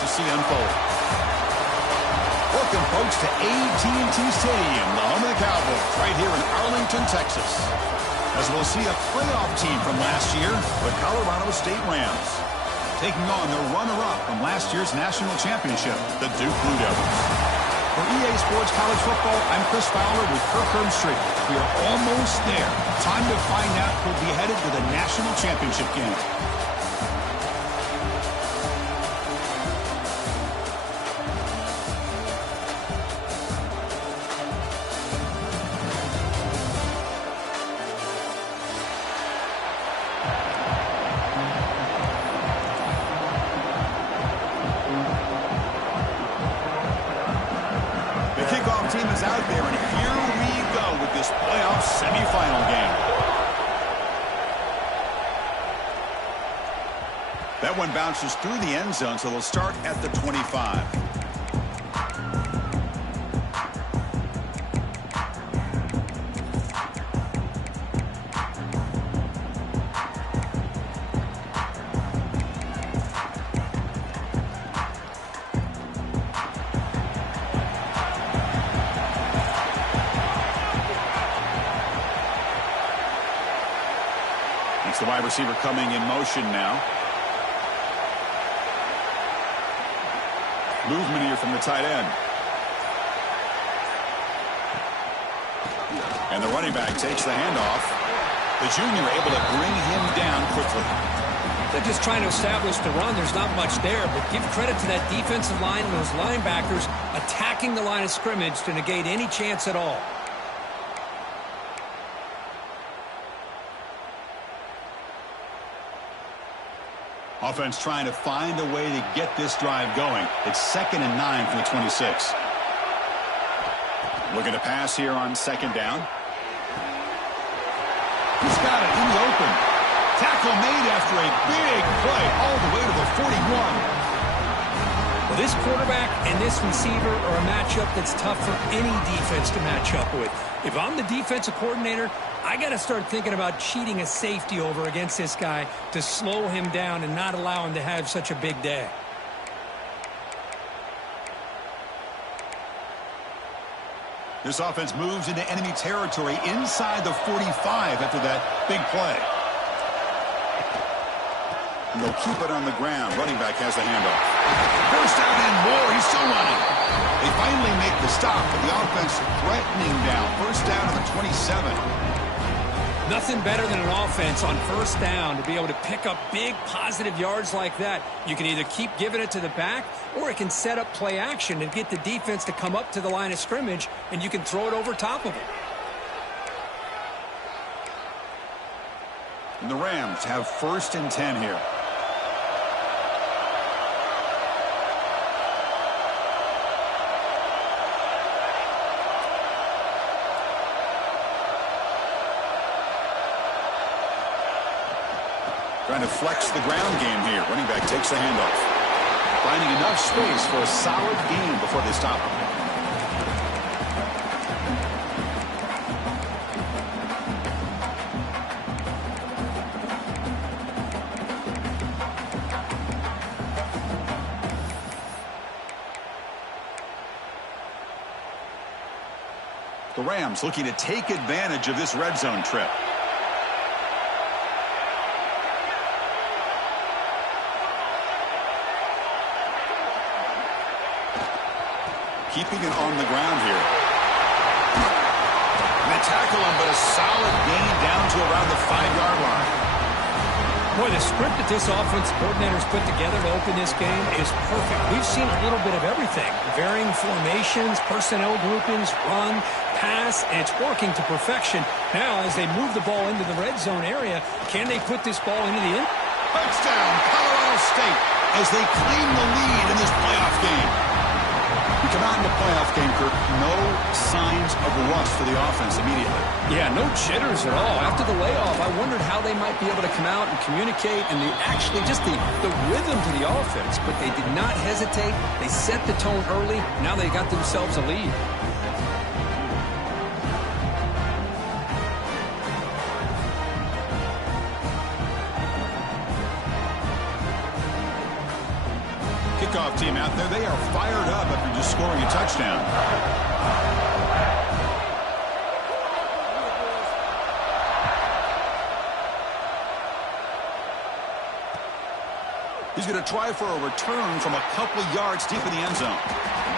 to see unfold. Welcome, folks, to AT&T Stadium, the home of the Cowboys, right here in Arlington, Texas. As we'll see a playoff team from last year, the Colorado State Rams, taking on the runner-up from last year's national championship, the Duke Blue Devils. For EA Sports College Football, I'm Chris Fowler with Kirk Herbstreit. We are almost there. Time to find out who'll be headed to the national championship game. Team is out there, and here we go with this playoff semifinal game. That one bounces through the end zone, so they'll start at the 25. It's the wide receiver coming in motion now. Movement here from the tight end. And the running back takes the handoff. The junior able to bring him down quickly. They're just trying to establish the run. There's not much there, but give credit to that defensive line and those linebackers attacking the line of scrimmage to negate any chance at all. Offense trying to find a way to get this drive going. It's 2nd and 9 from the 26. Looking to pass here on 2nd down. He's got it in the open. Tackle made after a big play all the way to the 41. Well, this quarterback and this receiver are a matchup that's tough for any defense to match up with. If I'm the defensive coordinator, I got to start thinking about cheating a safety over against this guy to slow him down and not allow him to have such a big day. This offense moves into enemy territory inside the 45 after that big play. And they'll keep it on the ground. Running back has the handoff. First down and more. He's still running. They finally make the stop, but the offense threatening down. First down to the 27. Nothing better than an offense on first down to be able to pick up big positive yards like that. You can either keep giving it to the back, or it can set up play action and get the defense to come up to the line of scrimmage, and you can throw it over top of it. And the Rams have 1st and 10 here. Trying to flex the ground game here. Running back takes the handoff. Finding enough space for a solid gain before they stop him. The Rams looking to take advantage of this red zone trip. Keeping it on the ground here. And they tackle him, but a solid gain down to around the 5-yard line. Boy, the script that this offense coordinator's put together to open this game is perfect. We've seen a little bit of everything. Varying formations, personnel groupings, run, pass, and it's working to perfection. Now, as they move the ball into the red zone area, can they put this ball into the end? Touchdown, Colorado State, as they claim the lead in this playoff game. We come out in the playoff game, Kirk, no signs of rust for the offense immediately. Yeah, no jitters at all. After the layoff, I wondered how they might be able to come out and communicate and actually just the rhythm to the offense. But they did not hesitate. They set the tone early. Now they got themselves a lead. kickoff team out there, they are fired up after just scoring a touchdown. He's going to try for a return from a couple yards deep in the end zone.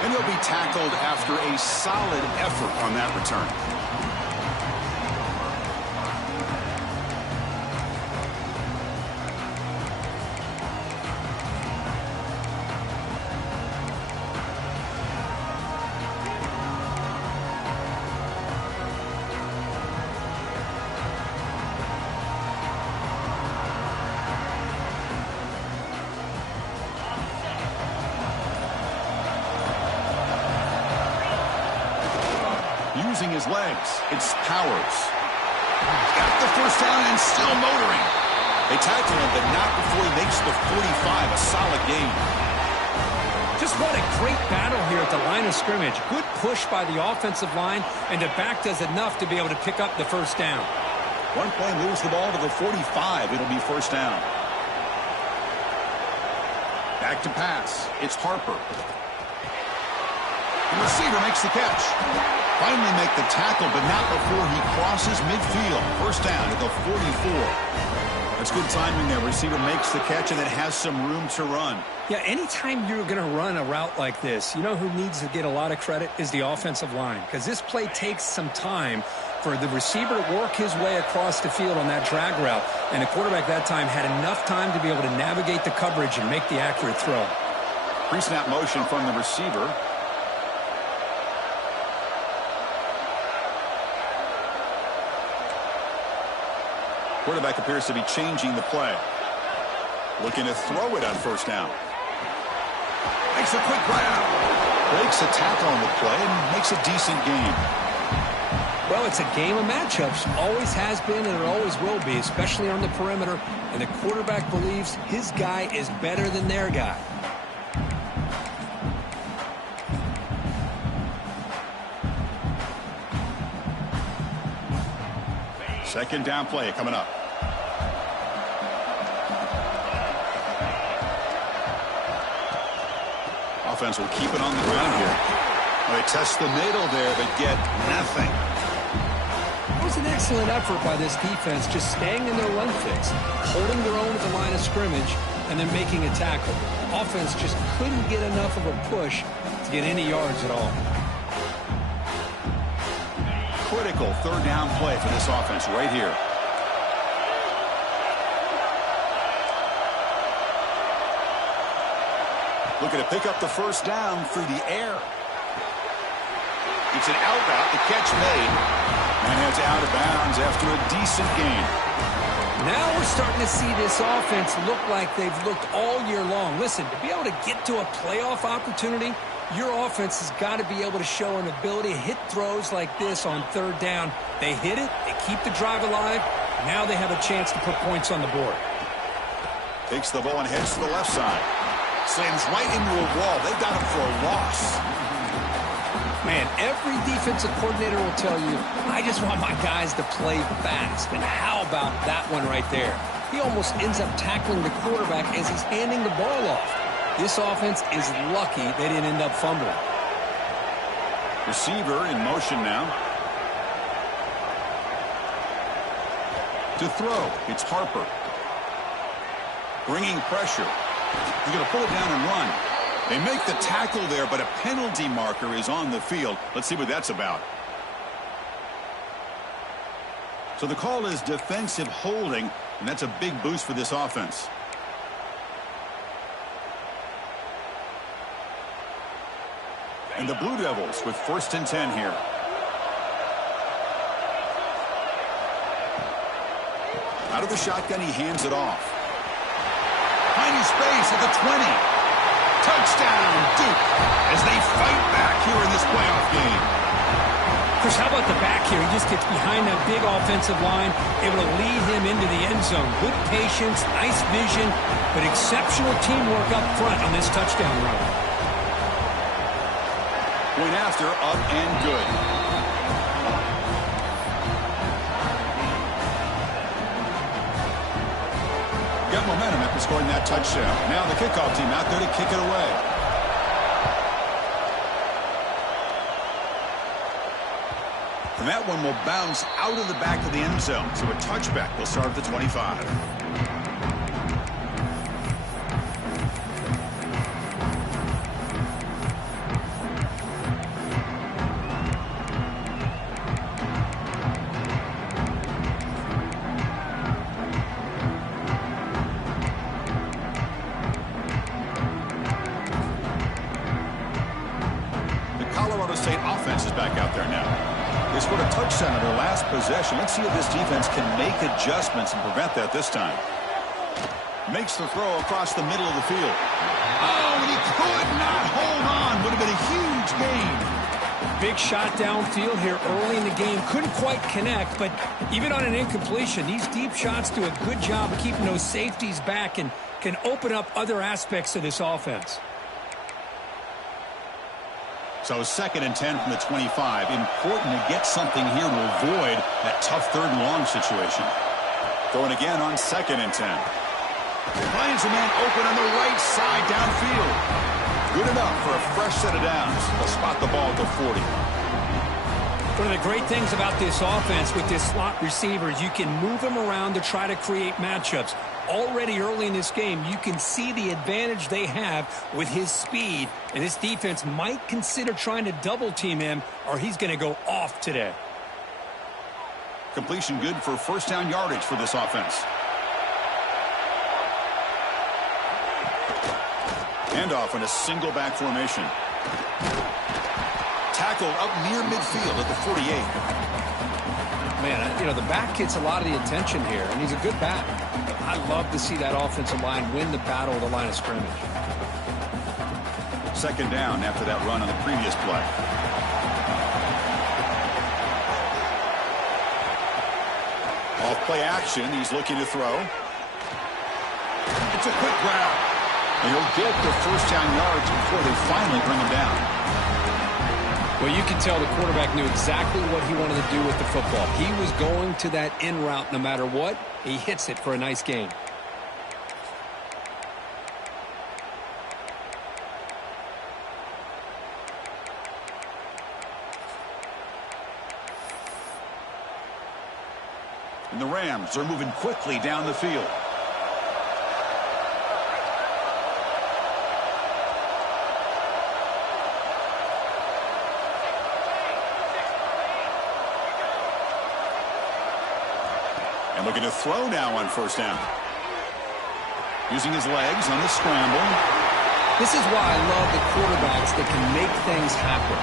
And he'll be tackled after a solid effort on that return. Using his legs, it's Powers. Got the first down and still motoring. They tackle him, but not before he makes the 45, a solid gain. Just what a great battle here at the line of scrimmage. Good push by the offensive line, and the back does enough to be able to pick up the first down. One play moves the ball to the 45. It'll be first down. Back to pass. It's Harper. The receiver makes the catch. Finally make the tackle, but not before he crosses midfield. First down at the 44. That's good timing there. Receiver makes the catch and it has some room to run. Yeah, anytime you're going to run a route like this, you know who needs to get a lot of credit is the offensive line, because this play takes some time for the receiver to work his way across the field on that drag route, and the quarterback that time had enough time to be able to navigate the coverage and make the accurate throw. Pre-snap motion from the receiver. Quarterback appears to be changing the play. Looking to throw it on first down. Makes a quick grab. Breaks a tackle on the play and makes a decent gain. Well, it's a game of matchups. Always has been and it always will be, especially on the perimeter. And the quarterback believes his guy is better than their guy. Second down play coming up. Offense will keep it on the ground here. They test the middle there, but get nothing. It was an excellent effort by this defense, just staying in their run fix, holding their own at the line of scrimmage, and then making a tackle. Offense just couldn't get enough of a push to get any yards at all. Critical third down play for this offense right here. Looking to pick up the first down through the air. It's an out route, the catch made, and heads out of bounds after a decent gain. Now we're starting to see this offense look like they've looked all year long. Listen, to be able to get to a playoff opportunity, your offense has got to be able to show an ability to hit throws like this on third down. They hit it, they keep the drive alive, now they have a chance to put points on the board. Takes the ball and heads to the left side. Slams right into a wall. They've got him for a loss. Man, every defensive coordinator will tell you, I just want my guys to play fast. And how about that one right there? He almost ends up tackling the quarterback as he's handing the ball off. This offense is lucky they didn't end up fumbling. Receiver in motion now. To throw, it's Harper. Bringing pressure. He's going to pull it down and run. They make the tackle there, but a penalty marker is on the field. Let's see what that's about. So the call is defensive holding, and that's a big boost for this offense. And the Blue Devils with 1st and 10 here. Out of the shotgun, he hands it off. Tiny space at the 20. Touchdown, Duke, as they fight back here in this playoff game. Chris, how about the back here? He just gets behind that big offensive line, able to lead him into the end zone. Good patience, nice vision, but exceptional teamwork up front on this touchdown run. Point after, up and good. got momentum after scoring that touchdown. Now the kickoff team out there to kick it away. And that one will bounce out of the back of the end zone. So a touchback will start at the 25. State offense is back out there now. They scored a touchdown in their last possession. Let's see if this defense can make adjustments and prevent that this time. Makes the throw across the middle of the field. Oh, and he could not hold on. Would have been a huge gain. Big shot downfield here early in the game. Couldn't quite connect, but even on an incompletion, these deep shots do a good job of keeping those safeties back and can open up other aspects of this offense. So 2nd and 10 from the 25. Important to get something here to avoid that tough 3rd and long situation. Going again on 2nd and 10. Finds a man open on the right side downfield. Good enough for a fresh set of downs. They'll spot the ball at the 40. One of the great things about this offense with this slot receiver is you can move him around to try to create matchups. Already early in this game, you can see the advantage they have with his speed, and this defense might consider trying to double-team him, or he's going to go off today. Completion good for 1st down yardage for this offense. Handoff in a single back formation. Tackled up near midfield at the 48. Man, you know, the back gets a lot of the attention here, and he's a good back. I love to see that offensive line win the battle of the line of scrimmage. 2nd down after that run on the previous play. Off play action, he's looking to throw. It's a quick grab. And he'll get the 1st down yards before they finally bring him down. Well, you can tell the quarterback knew exactly what he wanted to do with the football. He was going to that in route no matter what. He hits it for a nice gain. And the Rams are moving quickly down the field. And looking to throw now on 1st down. Using his legs on the scramble. This is why I love the quarterbacks that can make things happen.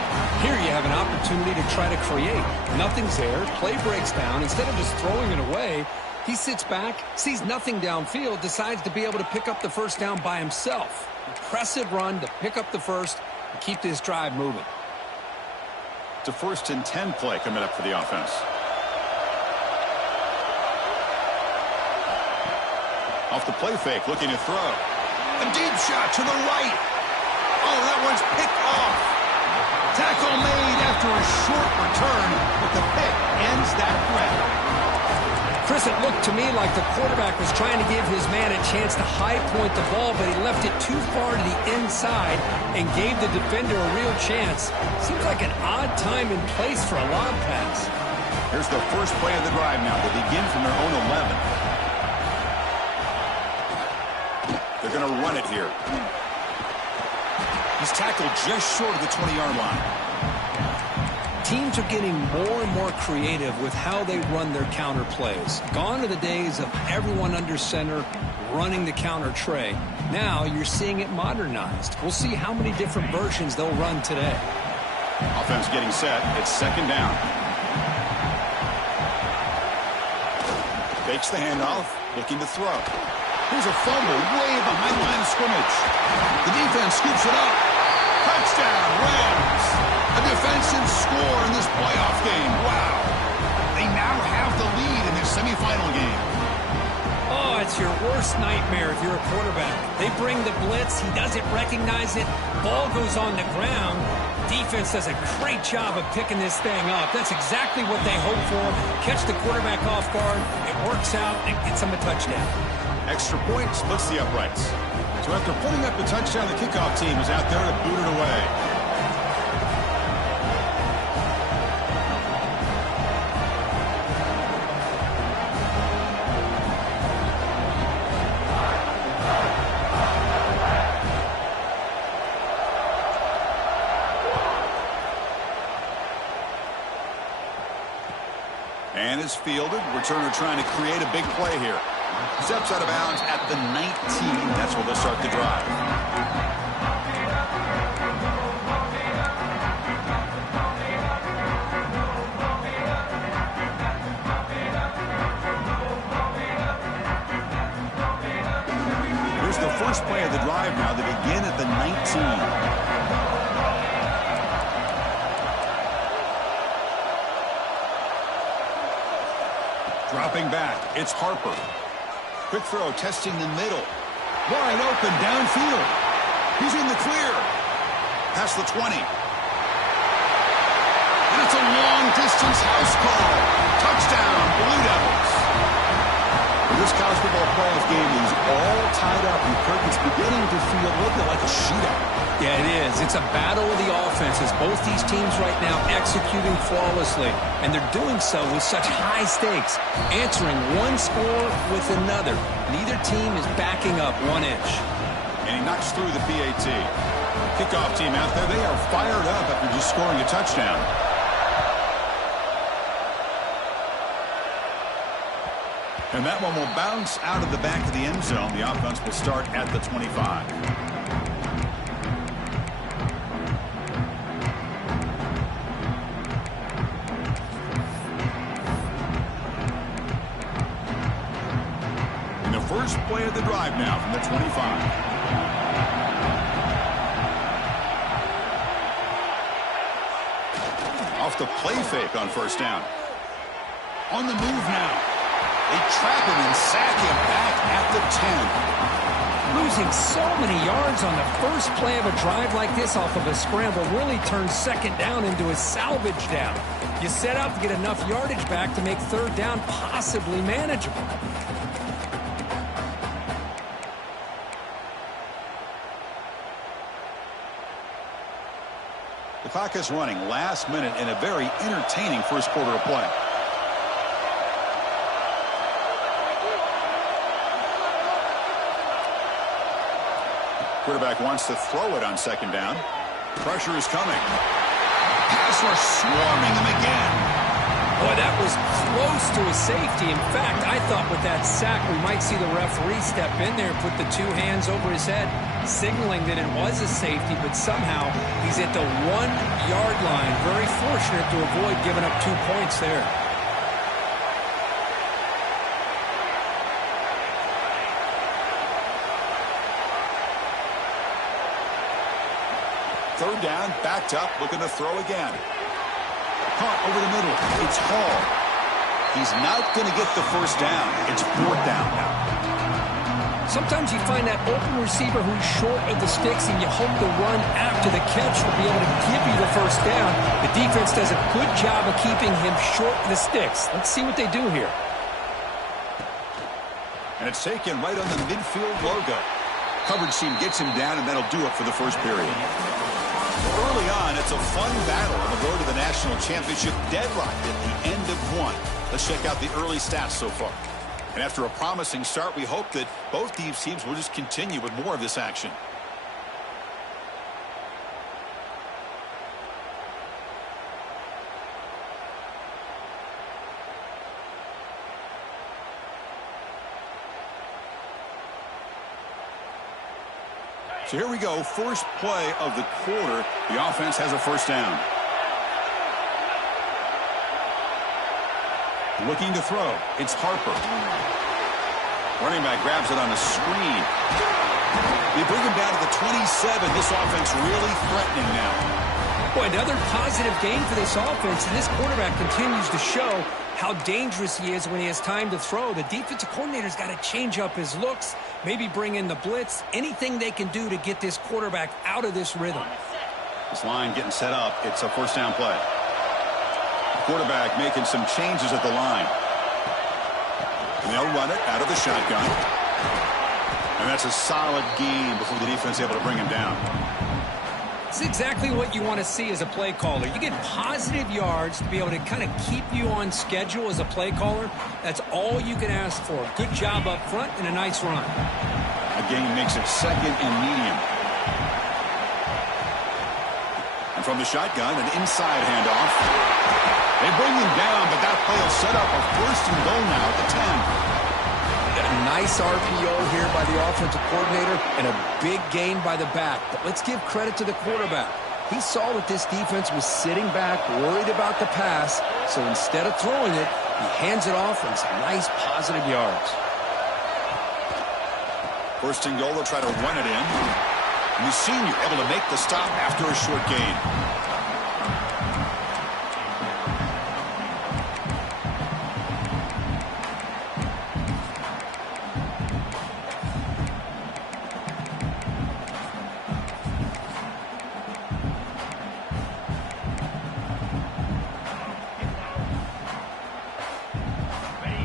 Here you have an opportunity to try to create. Nothing's there. Play breaks down. Instead of just throwing it away, he sits back, sees nothing downfield, decides to be able to pick up the 1st down by himself. Impressive run to pick up the 1st and keep this drive moving. It's a 1st and 10 play coming up for the offense. Off the play fake, looking to throw. A deep shot to the right. Oh, that one's picked off. Tackle made after a short return, but the pick ends that threat. Chris, it looked to me like the quarterback was trying to give his man a chance to high point the ball, but he left it too far to the inside and gave the defender a real chance. Seems like an odd time and place for a lob pass. Here's the first play of the drive now. They begin from their own 11. They're going to run it here. He's tackled just short of the 20-yard line. Teams are getting more and more creative with how they run their counter plays. Gone are the days of everyone under center running the counter tray. Now you're seeing it modernized. We'll see how many different versions they'll run today. Offense getting set. It's 2nd down. Fakes the handoff, looking to throw. Here's a fumble way behind line of scrimmage. The defense scoops it up. Touchdown, Rams. A defensive score in this playoff game. Wow. They now have the lead in this semifinal game. Oh, it's your worst nightmare if you're a quarterback. They bring the blitz. He doesn't recognize it. Ball goes on the ground. Defense does a great job of picking this thing up. That's exactly what they hope for. Catch the quarterback off guard. It works out and gets them a touchdown. Extra point splits the uprights. So after putting up the touchdown, the kickoff team is out there to boot it away. And is fielded. Returner trying to create a big play here. Steps out of bounds at the 19. That's where they'll start the drive. Here's the first play of the drive now. They begin at the 19. Dropping back, it's Harper. Quick throw, testing the middle. Wide open, downfield. He's in the clear. Past the 20. And it's a long-distance house call. Touchdown, Blue Devils. For this college football playoff game is all tied up, and Kirk is beginning to feel a little bit like a shootout. Yeah, it is. It's a battle of the offenses. Both these teams right now executing flawlessly, and they're doing so with such high stakes, answering one score with another. Neither team is backing up 1 inch. And he knocks through the PAT. Kickoff team out there, they are fired up after just scoring a touchdown. And that one will bounce out of the back of the end zone. The offense will start at the 25. And the first play of the drive now from the 25. Off the play fake on first down. On the move now. They trap him and sack him back at the 10. Losing so many yards on the first play of a drive like this off of a scramble really turns second down into a salvage down. You set out to get enough yardage back to make third down possibly manageable. The clock is running last minute in a very entertaining first quarter of play. Quarterback wants to throw it on second down. Pressure is coming. Pass rush swarming him again. Boy, that was close to a safety. In fact, I thought with that sack we might see the referee step in there and put the two hands over his head, signaling that it was a safety, but somehow he's at the 1-yard line. Very fortunate to avoid giving up 2 points there. Third down, backed up, looking to throw again. Caught over the middle. It's Hall. He's not going to get the first down. It's fourth down now. Sometimes you find that open receiver who's short of the sticks, and you hope the run after the catch will be able to give you the first down. The defense does a good job of keeping him short of the sticks. Let's see what they do here. And it's taken right on the midfield logo. Coverage team gets him down, and that'll do it for the first period. Early on, it's a fun battle on the road to the national championship, deadlocked at the end of one. Let's check out the early stats so far. And after a promising start, we hope that both these teams will just continue with more of this action. So here we go, first play of the quarter. The offense has a first down. Looking to throw. It's Harper. Running back grabs it on a screen. They bring him down to the 27. This offense really threatening now. Boy, another positive game for this offense, and this quarterback continues to show how dangerous he is when he has time to throw. The defensive coordinator's got to change up his looks, maybe bring in the blitz, anything they can do to get this quarterback out of this rhythm. This line getting set up. It's a first down play. Quarterback making some changes at the line. And they'll run it out of the shotgun. And that's a solid gain before the defense is able to bring him down. It's exactly what you want to see as a play caller. You get positive yards to be able to kind of keep you on schedule as a play caller. That's all you can ask for. Good job up front and a nice run. A gain makes it second and medium. And from the shotgun, an inside handoff. They bring him down, but that play will set up a first and goal now at the 10. A nice RPO here by the offensive coordinator and a big gain by the back. But let's give credit to the quarterback. He saw that this defense was sitting back, worried about the pass, so instead of throwing it, he hands it off and some nice positive yards. First and goal, they'll try to run it in. And the senior able to make the stop after a short gain.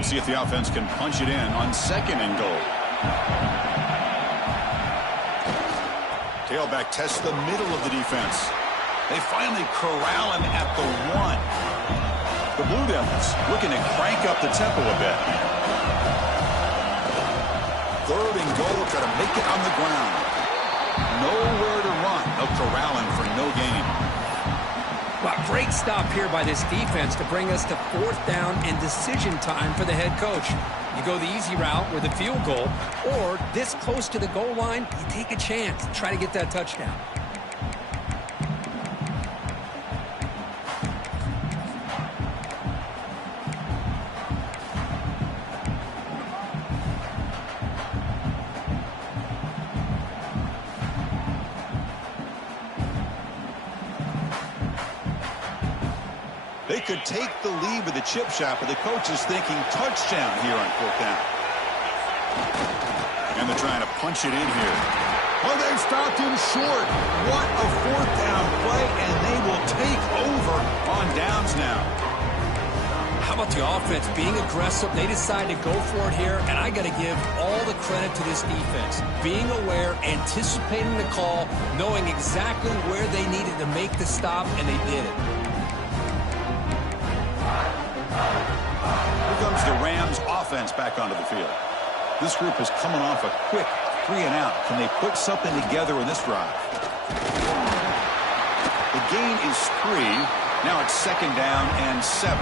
See if the offense can punch it in on second and goal. Tailback tests the middle of the defense. They finally corral him at the 1. The Blue Devils looking to crank up the tempo a bit. Third and goal, try to make it on the ground. Nowhere to run. They'll corral him for no gain. Well, great stop here by this defense to bring us to fourth down and decision time for the head coach. You go the easy route with a field goal, or this close to the goal line, you take a chance. Try to get that touchdown. They could take the lead with the chip shot, but the coach is thinking touchdown here on fourth down. And they're trying to punch it in here. Oh, they stopped him short. What a fourth down play, and they will take over on downs now. How about the offense being aggressive? They decide to go for it here, and I got to give all the credit to this defense. Being aware, anticipating the call, knowing exactly where they needed to make the stop, and they did it. Here comes the Rams offense back onto the field. This group is coming off a quick 3-and-out. Can they put something together in this drive? The gain is 3. Now it's second down and 7.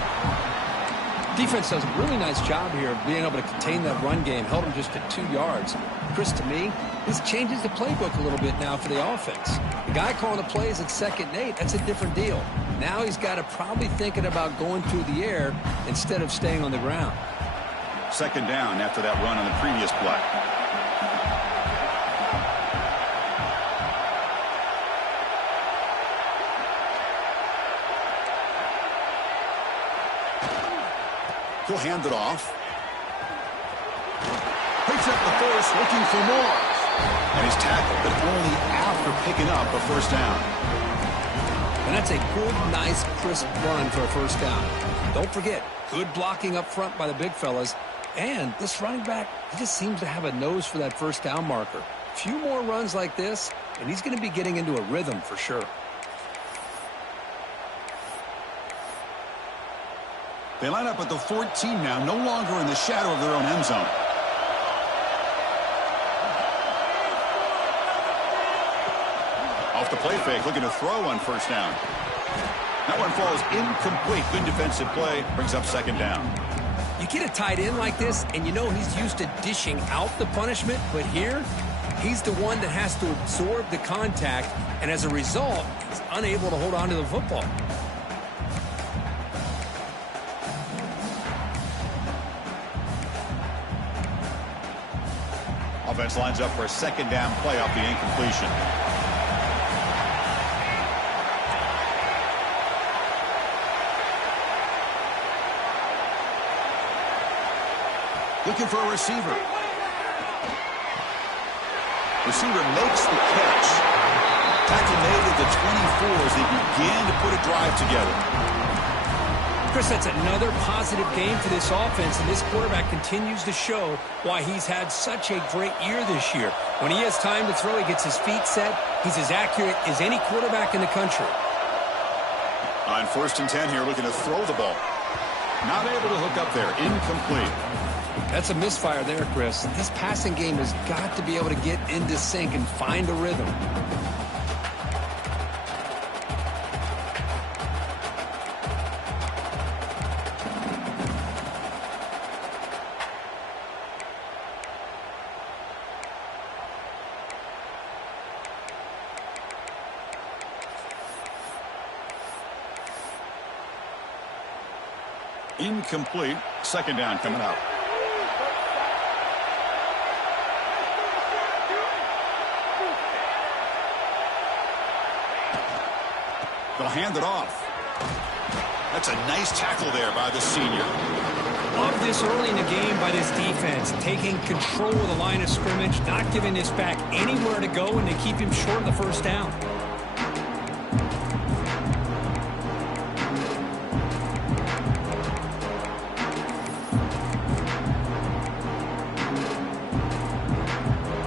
Defense does a really nice job here of being able to contain that run game. Held them just to 2 yards. Chris, to me, this changes the playbook a little bit now for the offense. The guy calling the plays at 2nd and 8, that's a different deal. Now he's got to probably thinking about going through the air instead of staying on the ground. Second down after that run on the previous play. He'll hand it off. Picks up the first, looking for more. And he's tackled, but only after picking up a first down. And that's a good, nice, crisp run for a first down. Don't forget, good blocking up front by the big fellas. And this running back, he just seems to have a nose for that first down marker. A few more runs like this, and he's going to be getting into a rhythm for sure. They line up at the 14 now, no longer in the shadow of their own end zone. Off the play fake, looking to throw on first down. That one falls incomplete. Good defensive play, brings up second down. You get a tight end like this, and you know he's used to dishing out the punishment, but here, he's the one that has to absorb the contact, and as a result, he's unable to hold on to the football. Offense lines up for a second down play off the incompletion. Looking for a receiver. Receiver makes the catch. Tackle made at the 24 as they begin to put a drive together. Chris, that's another positive game for this offense, and this quarterback continues to show why he's had such a great year this year. When he has time to throw, he gets his feet set. He's as accurate as any quarterback in the country. On 1st and 10 here, looking to throw the ball. Not able to hook up there. Incomplete. That's a misfire there, Chris. This passing game has got to be able to get into sync and find a rhythm. Incomplete. 2nd down coming up. They'll hand it off. That's a nice tackle there by the senior. Love this early in the game by this defense, taking control of the line of scrimmage, not giving this back anywhere to go, and they keep him short of the 1st down.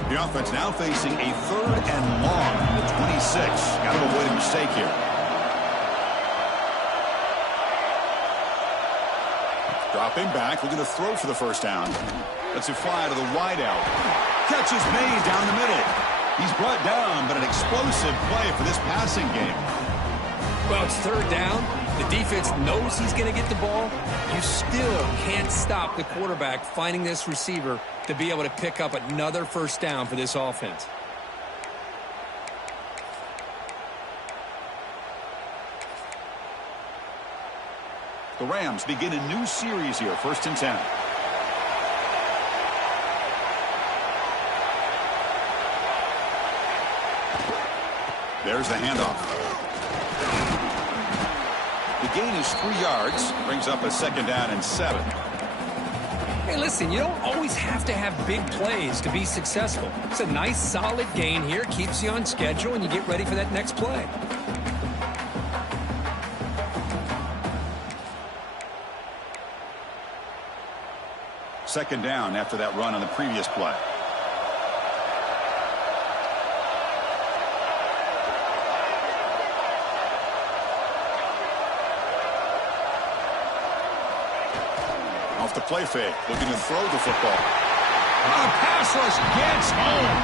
The offense now facing a 3rd and long from the 26. Got to avoid a mistake here. Dropping back, looking to throw for the 1st down. Let's it fly to the wide out. Catch is made down the middle. He's brought down, but an explosive play for this passing game. Well, it's 3rd down. The defense knows he's going to get the ball. You still can't stop the quarterback finding this receiver to be able to pick up another 1st down for this offense. The Rams begin a new series here, 1st and 10. There's the handoff. The gain is 3 yards. Brings up a 2nd down and 7. Hey, listen, you don't always have to have big plays to be successful. It's a nice, solid gain here. Keeps you on schedule, and you get ready for that next play. Second down after that run on the previous play. Off the play fake, looking to throw the football. On a pass rush, gets home.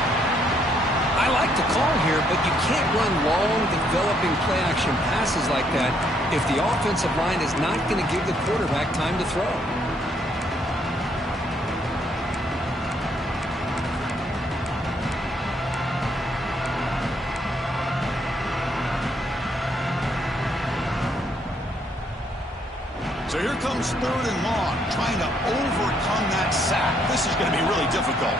I like the call here, but you can't run long, developing play-action passes like that if the offensive line is not going to give the quarterback time to throw. So here comes 3rd and long, trying to overcome that sack. This is going to be really difficult.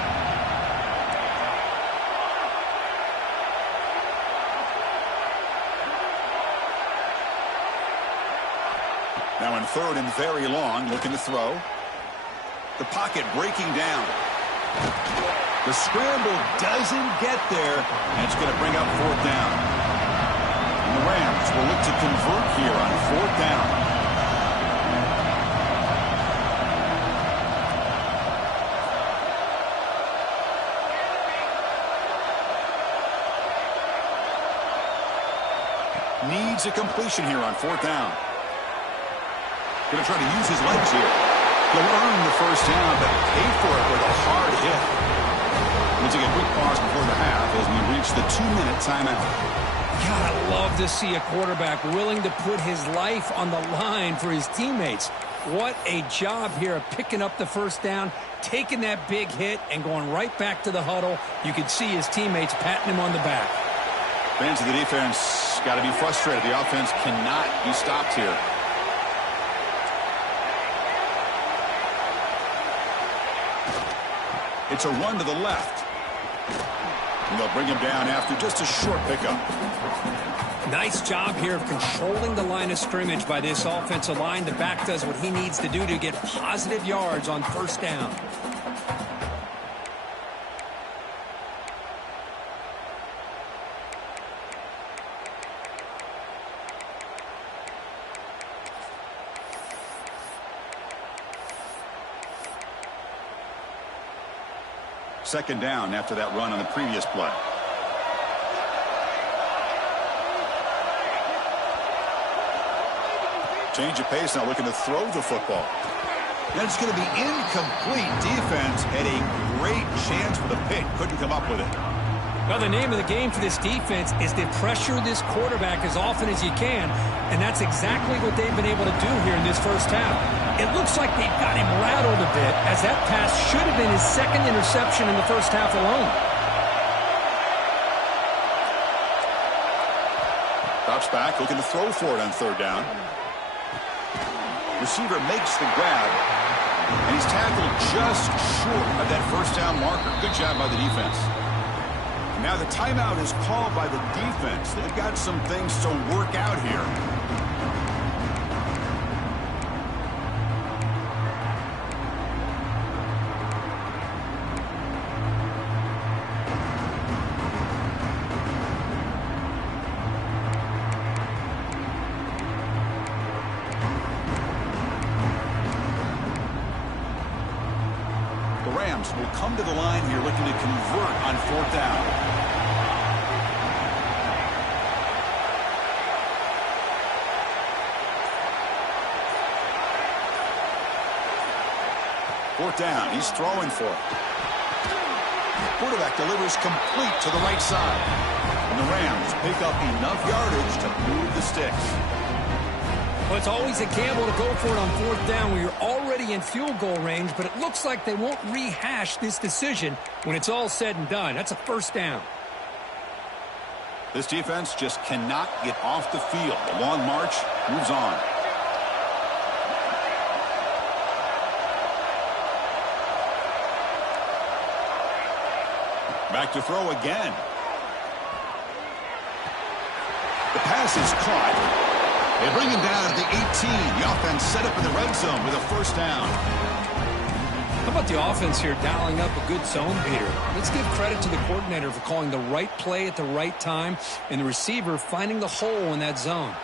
Now in 3rd and very long, looking to throw. The pocket breaking down. The scramble doesn't get there, and it's going to bring up 4th down. And the Rams will look to convert here on 4th down. Needs a completion here on 4th down. Going to try to use his legs here. He'll earn the 1st down, but pay for it with a hard hit. We'll take a quick pause before the half as we reach the 2-minute timeout. God, I love to see a quarterback willing to put his life on the line for his teammates. What a job here of picking up the 1st down, taking that big hit, and going right back to the huddle. You could see his teammates patting him on the back. Fans of the defense got to be frustrated. The offense cannot be stopped here. It's a run to the left. And they'll bring him down after just a short pickup. Nice job here of controlling the line of scrimmage by this offensive line. The back does what he needs to do to get positive yards on 1st down. Second down after that run on the previous play. Change of pace, now looking to throw the football. And it's going to be incomplete. Defense had a great chance for the pick. Couldn't come up with it. Well, the name of the game for this defense is to pressure this quarterback as often as you can, and that's exactly what they've been able to do here in this first half. It looks like they've got him rattled a bit, as that pass should have been his second interception in the first half alone. Drops back, looking to throw for it on third down. Receiver makes the grab, and he's tackled just short of that first down marker. Good job by the defense. Now the timeout is called by the defense. They've got some things to work out here. The Rams will come to the line here looking to convert on fourth down. Fourth down, he's throwing for it. Quarterback delivers complete to the right side. And the Rams pick up enough yardage to move the sticks. Well, it's always a gamble to go for it on fourth down when you're already in field goal range, but it looks like they won't rehash this decision when it's all said and done. That's a first down. This defense just cannot get off the field. The long march moves on. Back to throw again. The pass is caught. They bring him down at the 18. The offense set up in the red zone with a first down. How about the offense here dialing up a good zone beater? Let's give credit to the coordinator for calling the right play at the right time and the receiver finding the hole in that zone.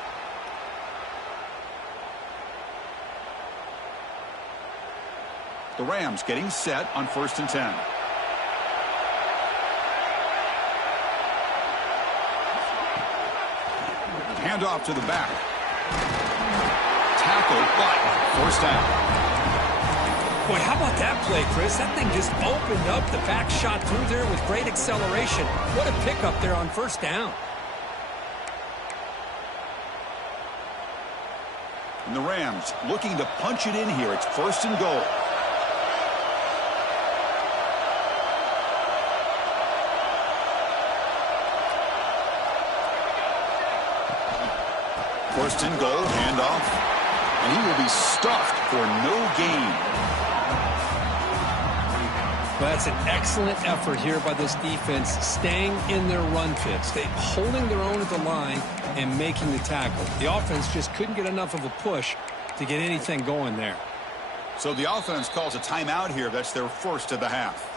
The Rams getting set on 1st and 10. Handoff to the back. Tackle, but first down. Boy, how about that play, Chris? That thing just opened up. The back shot through there with great acceleration. What a pickup there on first down. And the Rams looking to punch it in here. It's 1st and goal. First and goal, handoff, and he will be stuffed for no gain. Well, that's an excellent effort here by this defense, staying in their run fits. They holding their own at the line and making the tackle. The offense just couldn't get enough of a push to get anything going there. So the offense calls a timeout here. That's their first of the half.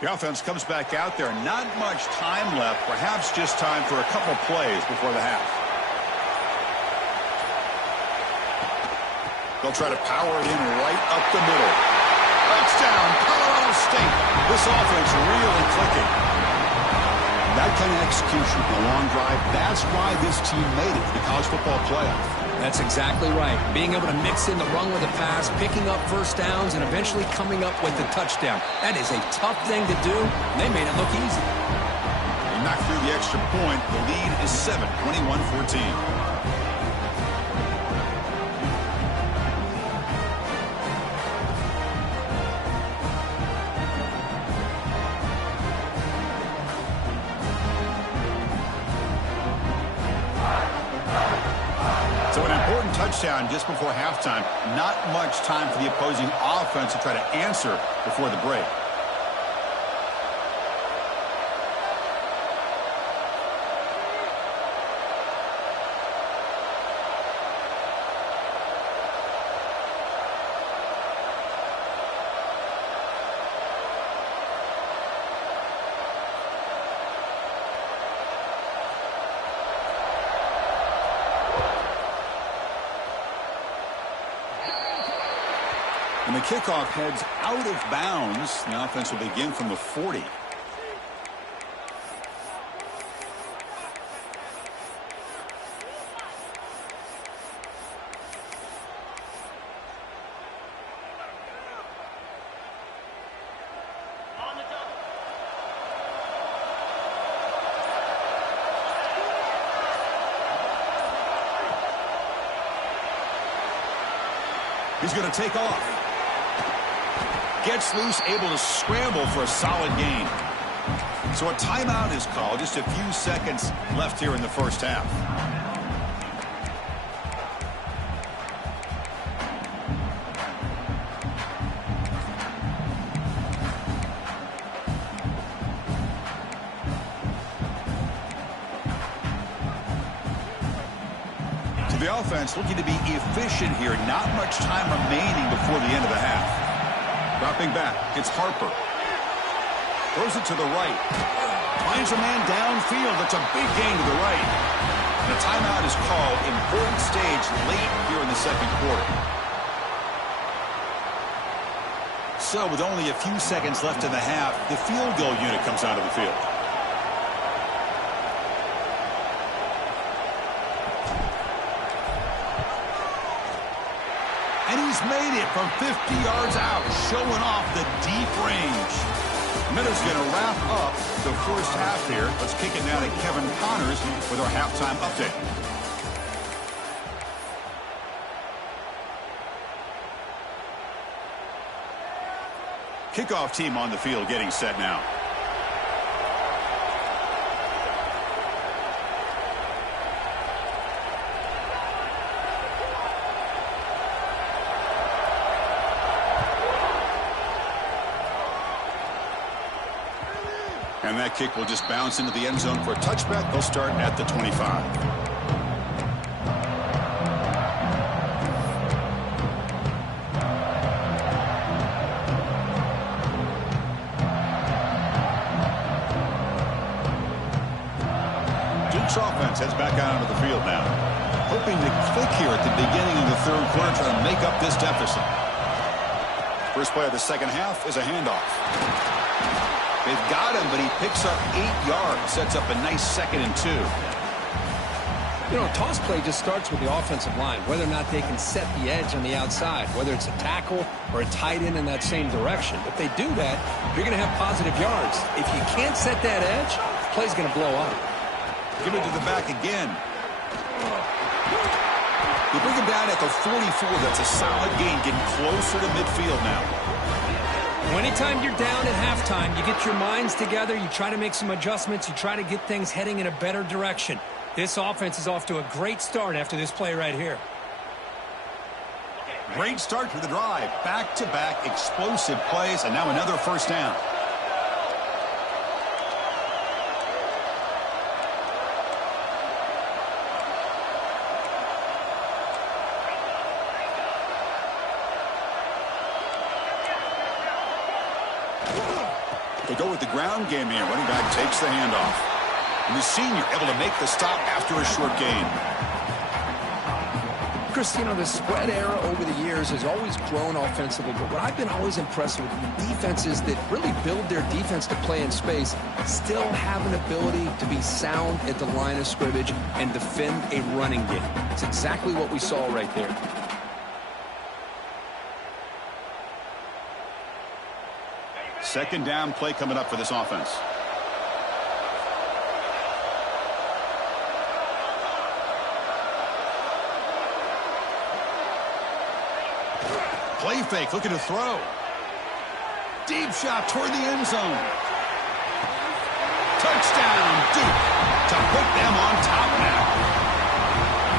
The offense comes back out there. Not much time left. Perhaps just time for a couple plays before the half. They'll try to power it in right up the middle. Touchdown, Colorado State. This offense really clicking. That kind of execution, a long drive, that's why this team made it to the college football playoff. That's exactly right. Being able to mix in the run with the pass, picking up first downs, and eventually coming up with the touchdown. That is a tough thing to do. They made it look easy. They knocked through the extra point. The lead is 7, 21-14. Touchdown just before halftime. Not much time for the opposing offense to try to answer before the break. And the kickoff heads out of bounds. The offense will begin from the 40. He's going to take off. Gets loose, able to scramble for a solid gain. So a timeout is called. Just a few seconds left here in the first half. The offense looking to be efficient here. Not much time remaining before the end of the half. Dropping back, it's Harper. Throws it to the right. Finds a man downfield. That's a big gain to the right. The timeout is called. Important stage late here in the second quarter. So with only a few seconds left in the half, the field goal unit comes out of the field. And he's made it from 50 yards out, showing off the deep range. Minutes going to wrap up the first half here. Let's kick it now to Kevin Connors with our halftime update. Kickoff team on the field getting set now. And that kick will just bounce into the end zone for a touchback. They'll start at the 25. Duke's offense heads back out onto the field now. Hoping to click here at the beginning of the third quarter, trying to make up this deficit. First play of the second half is a handoff. They've got him, but he picks up 8 yards. Sets up a nice 2nd and 2. You know, a toss play just starts with the offensive line, whether or not they can set the edge on the outside, whether it's a tackle or a tight end in that same direction. If they do that, you're going to have positive yards. If you can't set that edge, the play's going to blow up. Give it to the back again. You bring him down at the 44. That's a solid gain, getting closer to midfield now. Anytime you're down at halftime, you get your minds together, you try to make some adjustments, you try to get things heading in a better direction. This offense is off to a great start after this play right here. Great start to the drive. Back-to-back explosive plays, and now another first down. They go with the ground game here. Running back takes the handoff. And the senior able to make the stop after a short gain. Chris, you know, the spread era over the years has always grown offensively, but what I've been always impressed with the defenses that really build their defense to play in space still have an ability to be sound at the line of scrimmage and defend a running game. It's exactly what we saw right there. Second down play coming up for this offense. Play fake, looking to throw. Deep shot toward the end zone. Touchdown, Duke, to put them on top now.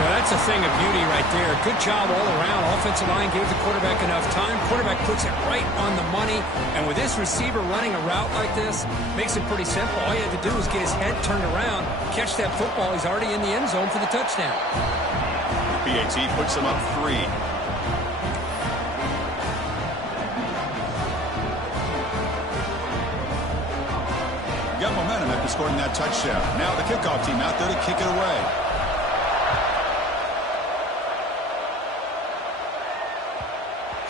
Well, that's a thing of beauty right there. Good job all around. Offensive line gave the quarterback enough time. Quarterback puts it right on the money. And with this receiver running a route like this, makes it pretty simple. All you have to do is get his head turned around, catch that football. He's already in the end zone for the touchdown. BAT puts him up 3. Got momentum after scoring that touchdown. Now the kickoff team out there to kick it away.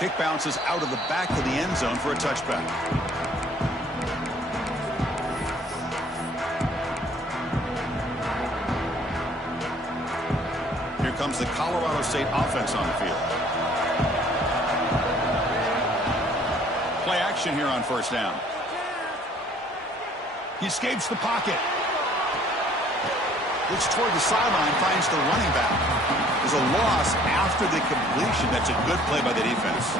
Kick bounces out of the back of the end zone for a touchback. Here comes the Colorado State offense on the field. Play action here on first down. He escapes the pocket. Looks toward the sideline, finds the running back. There's a loss after the completion. That's a good play by the defense.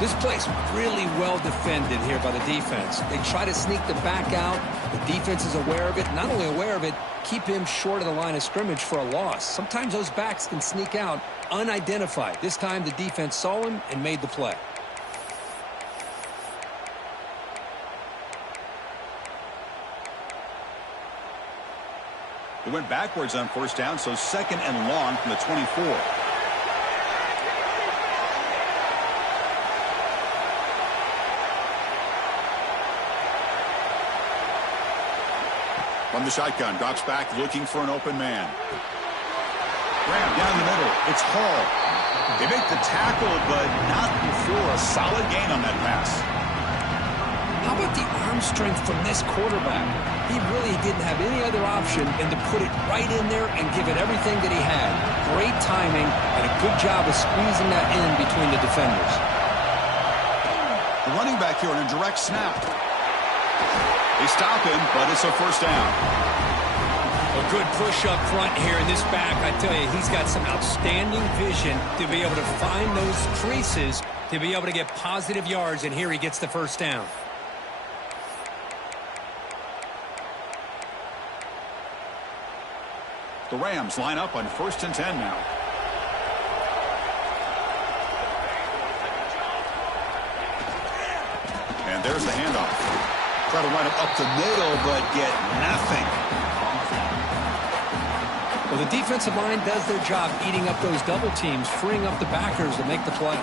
This play's really well defended here by the defense. They try to sneak the back out. The defense is aware of it. Not only aware of it, keep him short of the line of scrimmage for a loss. Sometimes those backs can sneak out unidentified. This time the defense saw him and made the play. They went backwards on first down, so second and long from the 24. From the shotgun, drops back looking for an open man. Graham down the middle. It's Hall. They make the tackle, but not before a solid gain on that pass. How about the arm strength from this quarterback? He really didn't have any other option than to put it right in there and give it everything that he had. Great timing and a good job of squeezing that in between the defenders. The running back here on a direct snap. They stop him, but it's a first down. A good push up front here in this back. I tell you, he's got some outstanding vision to be able to find those creases, to be able to get positive yards, and here he gets the first down. The Rams line up on 1st and 10 now. And there's the handoff. Try to run it up the middle, but get nothing. Well, the defensive line does their job eating up those double teams, freeing up the backers to make the play.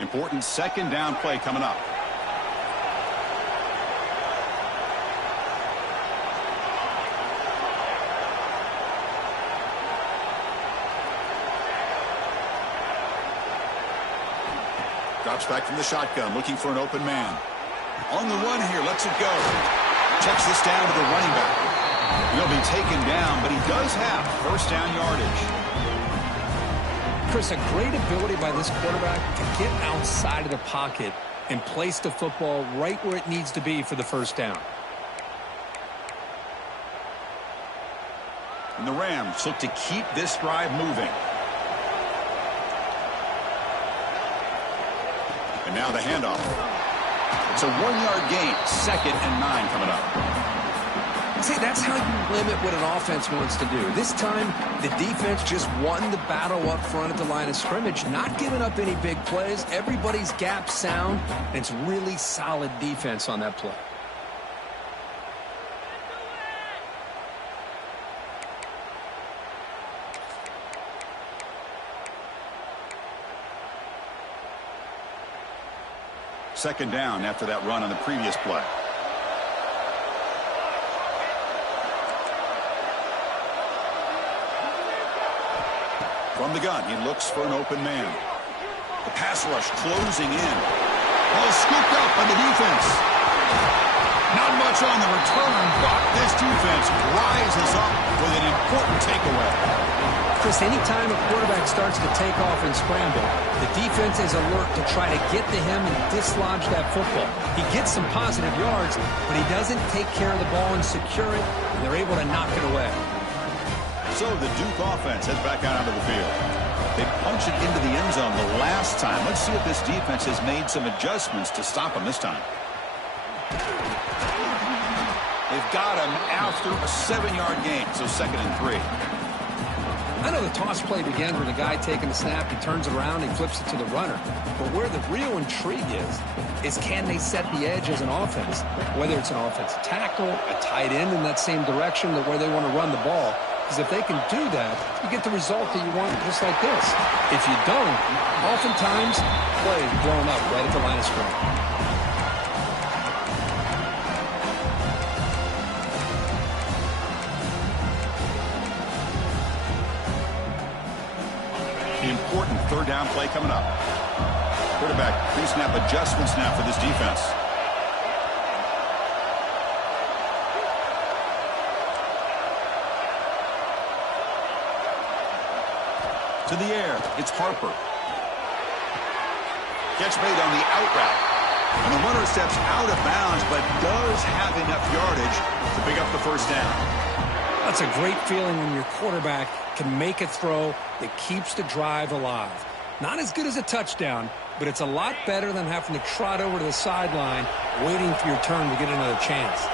Important second down play coming up. Drops back from the shotgun, looking for an open man. On the run here, lets it go. Checks this down to the running back. He'll be taken down, but he does have first down yardage. Chris, a great ability by this quarterback to get outside of the pocket and place the football right where it needs to be for the first down. And the Rams look to keep this drive moving. And now the handoff. It's a 1-yard gain. 2nd and 9 coming up. See, that's how you limit what an offense wants to do. This time, the defense just won the battle up front at the line of scrimmage, not giving up any big plays. Everybody's gap sound, and it's really solid defense on that play. Second down after that run on the previous play. From the gun, he looks for an open man. The pass rush closing in. Ball scooped up by the defense. Not much on the return, but this defense rises up with an important takeaway. Chris, anytime a quarterback starts to take off and scramble, the defense is alert to try to get to him and dislodge that football. He gets some positive yards, but he doesn't take care of the ball and secure it, and they're able to knock it away. So the Duke offense heads back out onto the field. They punch it into the end zone the last time. Let's see if this defense has made some adjustments to stop them this time. They've got him after a 7-yard gain, so 2nd and 3. I know the toss play begins with a guy taking the snap, he turns it around, he flips it to the runner. But where the real intrigue is can they set the edge as an offense? Whether it's an offensive tackle, a tight end in that same direction to where they want to run the ball. Because if they can do that, you get the result that you want just like this. If you don't, oftentimes, play is blown up right at the line of scrimmage. Important third down play coming up. Quarterback pre-snap adjustment snap for this defense. To the air, it's Harper. Catch made on the out route. And the runner steps out of bounds, but does have enough yardage to pick up the first down. That's a great feeling when your quarterback can make a throw that keeps the drive alive. Not as good as a touchdown, but it's a lot better than having to trot over to the sideline waiting for your turn to get another chance.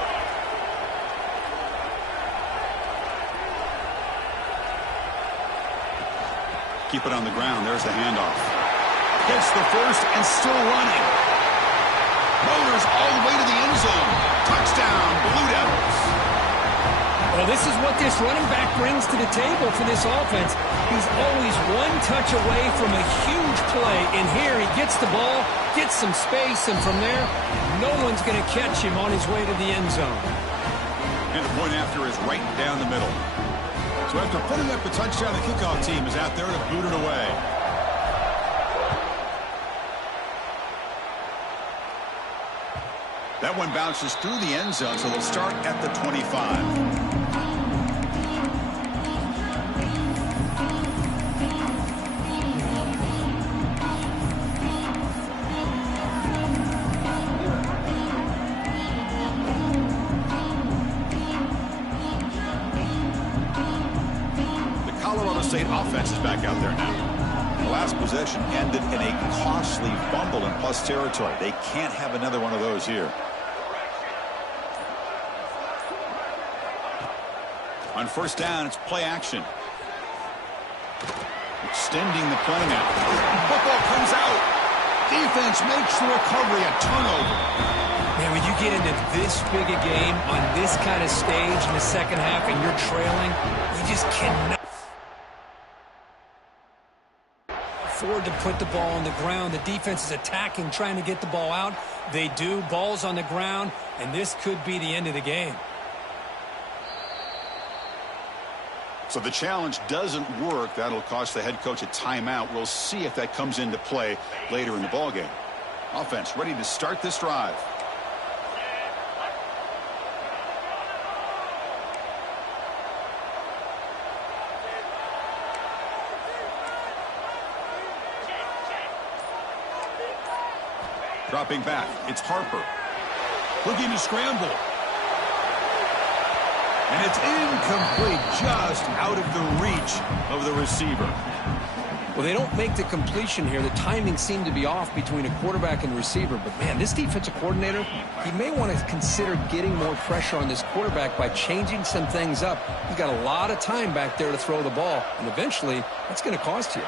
Keep it on the ground. There's the handoff. Gets the first and still running. Motors all the way to the end zone. Touchdown, Blue Devils. Well, this is what this running back brings to the table for this offense. He's always one touch away from a huge play. And here he gets the ball, gets some space, and from there, no one's going to catch him on his way to the end zone. And the point after is right down the middle. So after putting up the touchdown, the kickoff team is out there to boot it away. That one bounces through the end zone, so they'll start at the 25. State offense is back out there now. The last possession ended in a costly fumble in plus territory. They can't have another one of those here. On first down, it's play action. Extending the play now. Football comes out. Defense makes the recovery, a turnover. Man, when you get into this big a game on this kind of stage in the second half and you're trailing, you just cannot afford to put the ball on the ground. The defense is attacking, trying to get the ball out. They do. Ball's on the ground, and this could be the end of the game. So the challenge doesn't work. That'll cost the head coach a timeout. We'll see if that comes into play later in the ballgame. Offense ready to start this drive. Dropping back, it's Harper. Looking to scramble. And it's incomplete, just out of the reach of the receiver. Well, they don't make the completion here. The timing seemed to be off between a quarterback and receiver. But, man, this defensive coordinator, he may want to consider getting more pressure on this quarterback by changing some things up. He's got a lot of time back there to throw the ball. And eventually, that's going to cost you.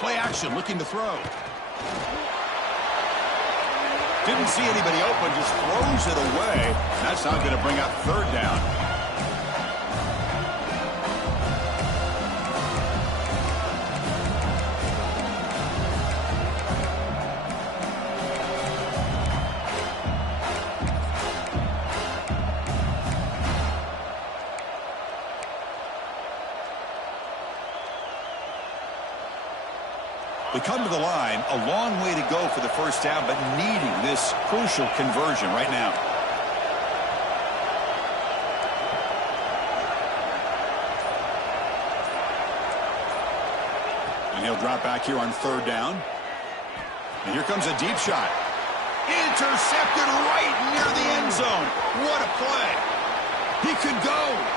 Play action, looking to throw. Didn't see anybody open, just throws it away. That's not going to bring up third down. They come to the line, a long way to go for the first down, but needing this crucial conversion right now. And he'll drop back here on third down. And here comes a deep shot. Intercepted right near the end zone. What a play. He could go.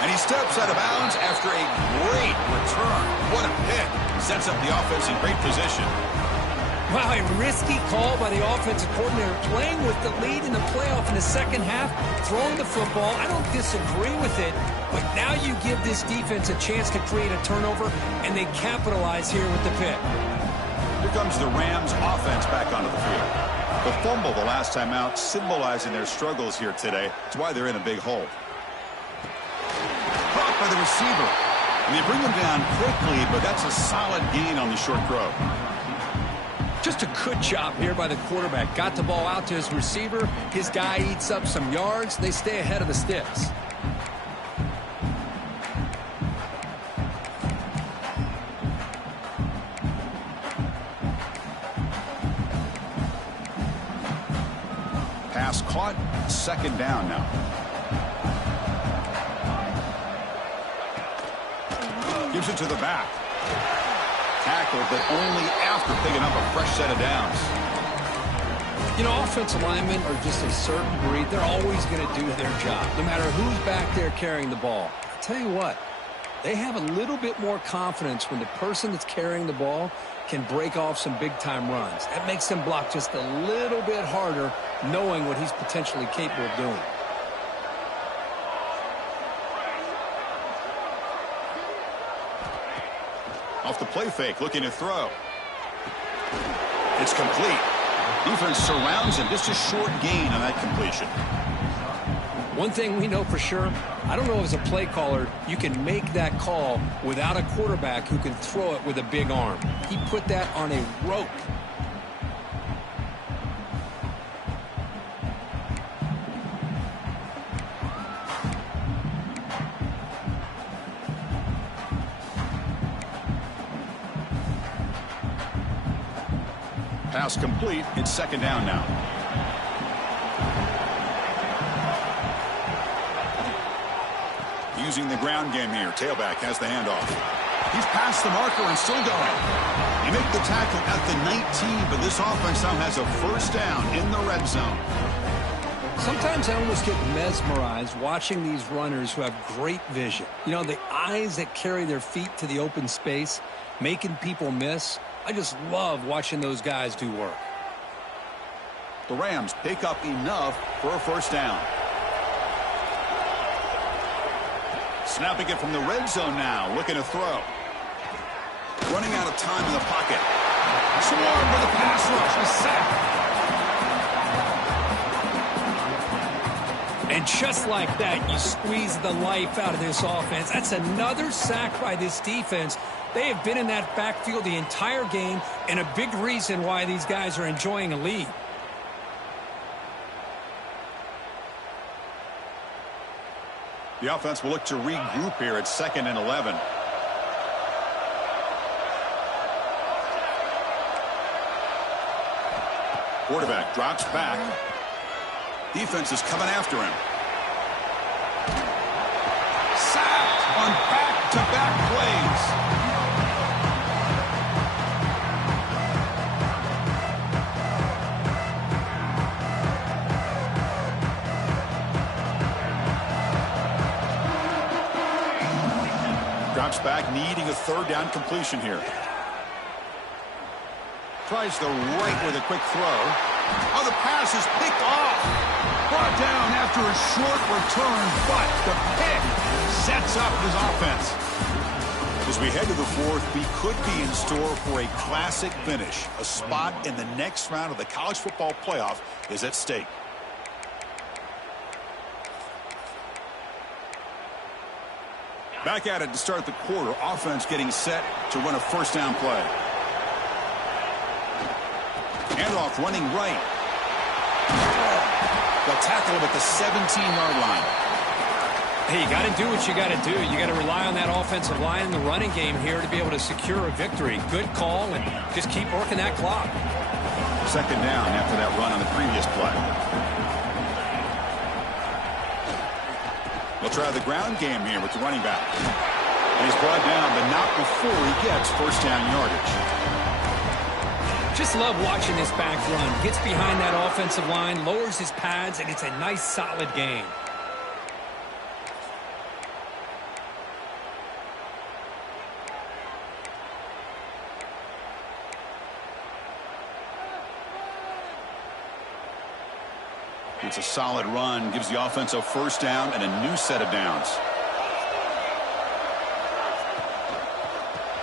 And he steps out of bounds after a great return. What a pick. Sets up the offense in great position. Wow, a risky call by the offensive coordinator, playing with the lead in the playoff in the second half, throwing the football. I don't disagree with it, but now you give this defense a chance to create a turnover, and they capitalize here with the pick. Here comes the Rams offense back onto the field. The fumble the last time out, symbolizing their struggles here today. That's why they're in a big hole. Caught by the receiver. And they bring him down quickly, but that's a solid gain on the short throw. Just a good job here by the quarterback. Got the ball out to his receiver. His guy eats up some yards. They stay ahead of the sticks. Pass caught. Second down now. Gives it to the back. Tackled, but only after picking up a fresh set of downs. You know, offensive linemen are just a certain breed. They're always going to do their job, no matter who's back there carrying the ball. I tell you what, they have a little bit more confidence when the person that's carrying the ball can break off some big-time runs. That makes them block just a little bit harder, knowing what he's potentially capable of doing. Off the play fake, looking to throw. It's complete. Defense surrounds him. Just a short gain on that completion. One thing we know for sure, I don't know as a play caller, you can make that call without a quarterback who can throw it with a big arm. He put that on a rope. Pass complete. It's second down now. Using the ground game here. Tailback has the handoff. He's past the marker and still going. He made the tackle at the 19, but this offense now has a first down in the red zone. Sometimes I almost get mesmerized watching these runners who have great vision. You know, the eyes that carry their feet to the open space, making people miss. I just love watching those guys do work. The Rams pick up enough for a first down. Snapping it from the red zone now, looking to throw. Running out of time in the pocket. Swarmed with a pass rush, a sack. And just like that, you squeeze the life out of this offense. That's another sack by this defense. They have been in that backfield the entire game, and a big reason why these guys are enjoying a lead. The offense will look to regroup here at 2nd and 11. Quarterback drops back. Defense is coming after him. Sacked on back-to-back plays. Drops back, needing a third down completion here. Tries the right with a quick throw. Oh, the pass is picked off. Brought down after a short return, but the pick sets up his offense. As we head to the fourth, we could be in store for a classic finish. A spot in the next round of the college football playoff is at stake. Back at it to start the quarter. Offense getting set to run a first down play. Handoff running right. They'll tackle him at the 17-yard line. Hey, you got to do what you got to do. You got to rely on that offensive line in the running game here to be able to secure a victory. Good call, and just keep working that clock. Second down after that run on the previous play. They'll try the ground game here with the running back. And he's brought down, but not before he gets first down yardage. Just love watching this back run. Gets behind that offensive line, lowers his pads, and it's a nice, solid game. It's a solid run, gives the offense a first down and a new set of downs.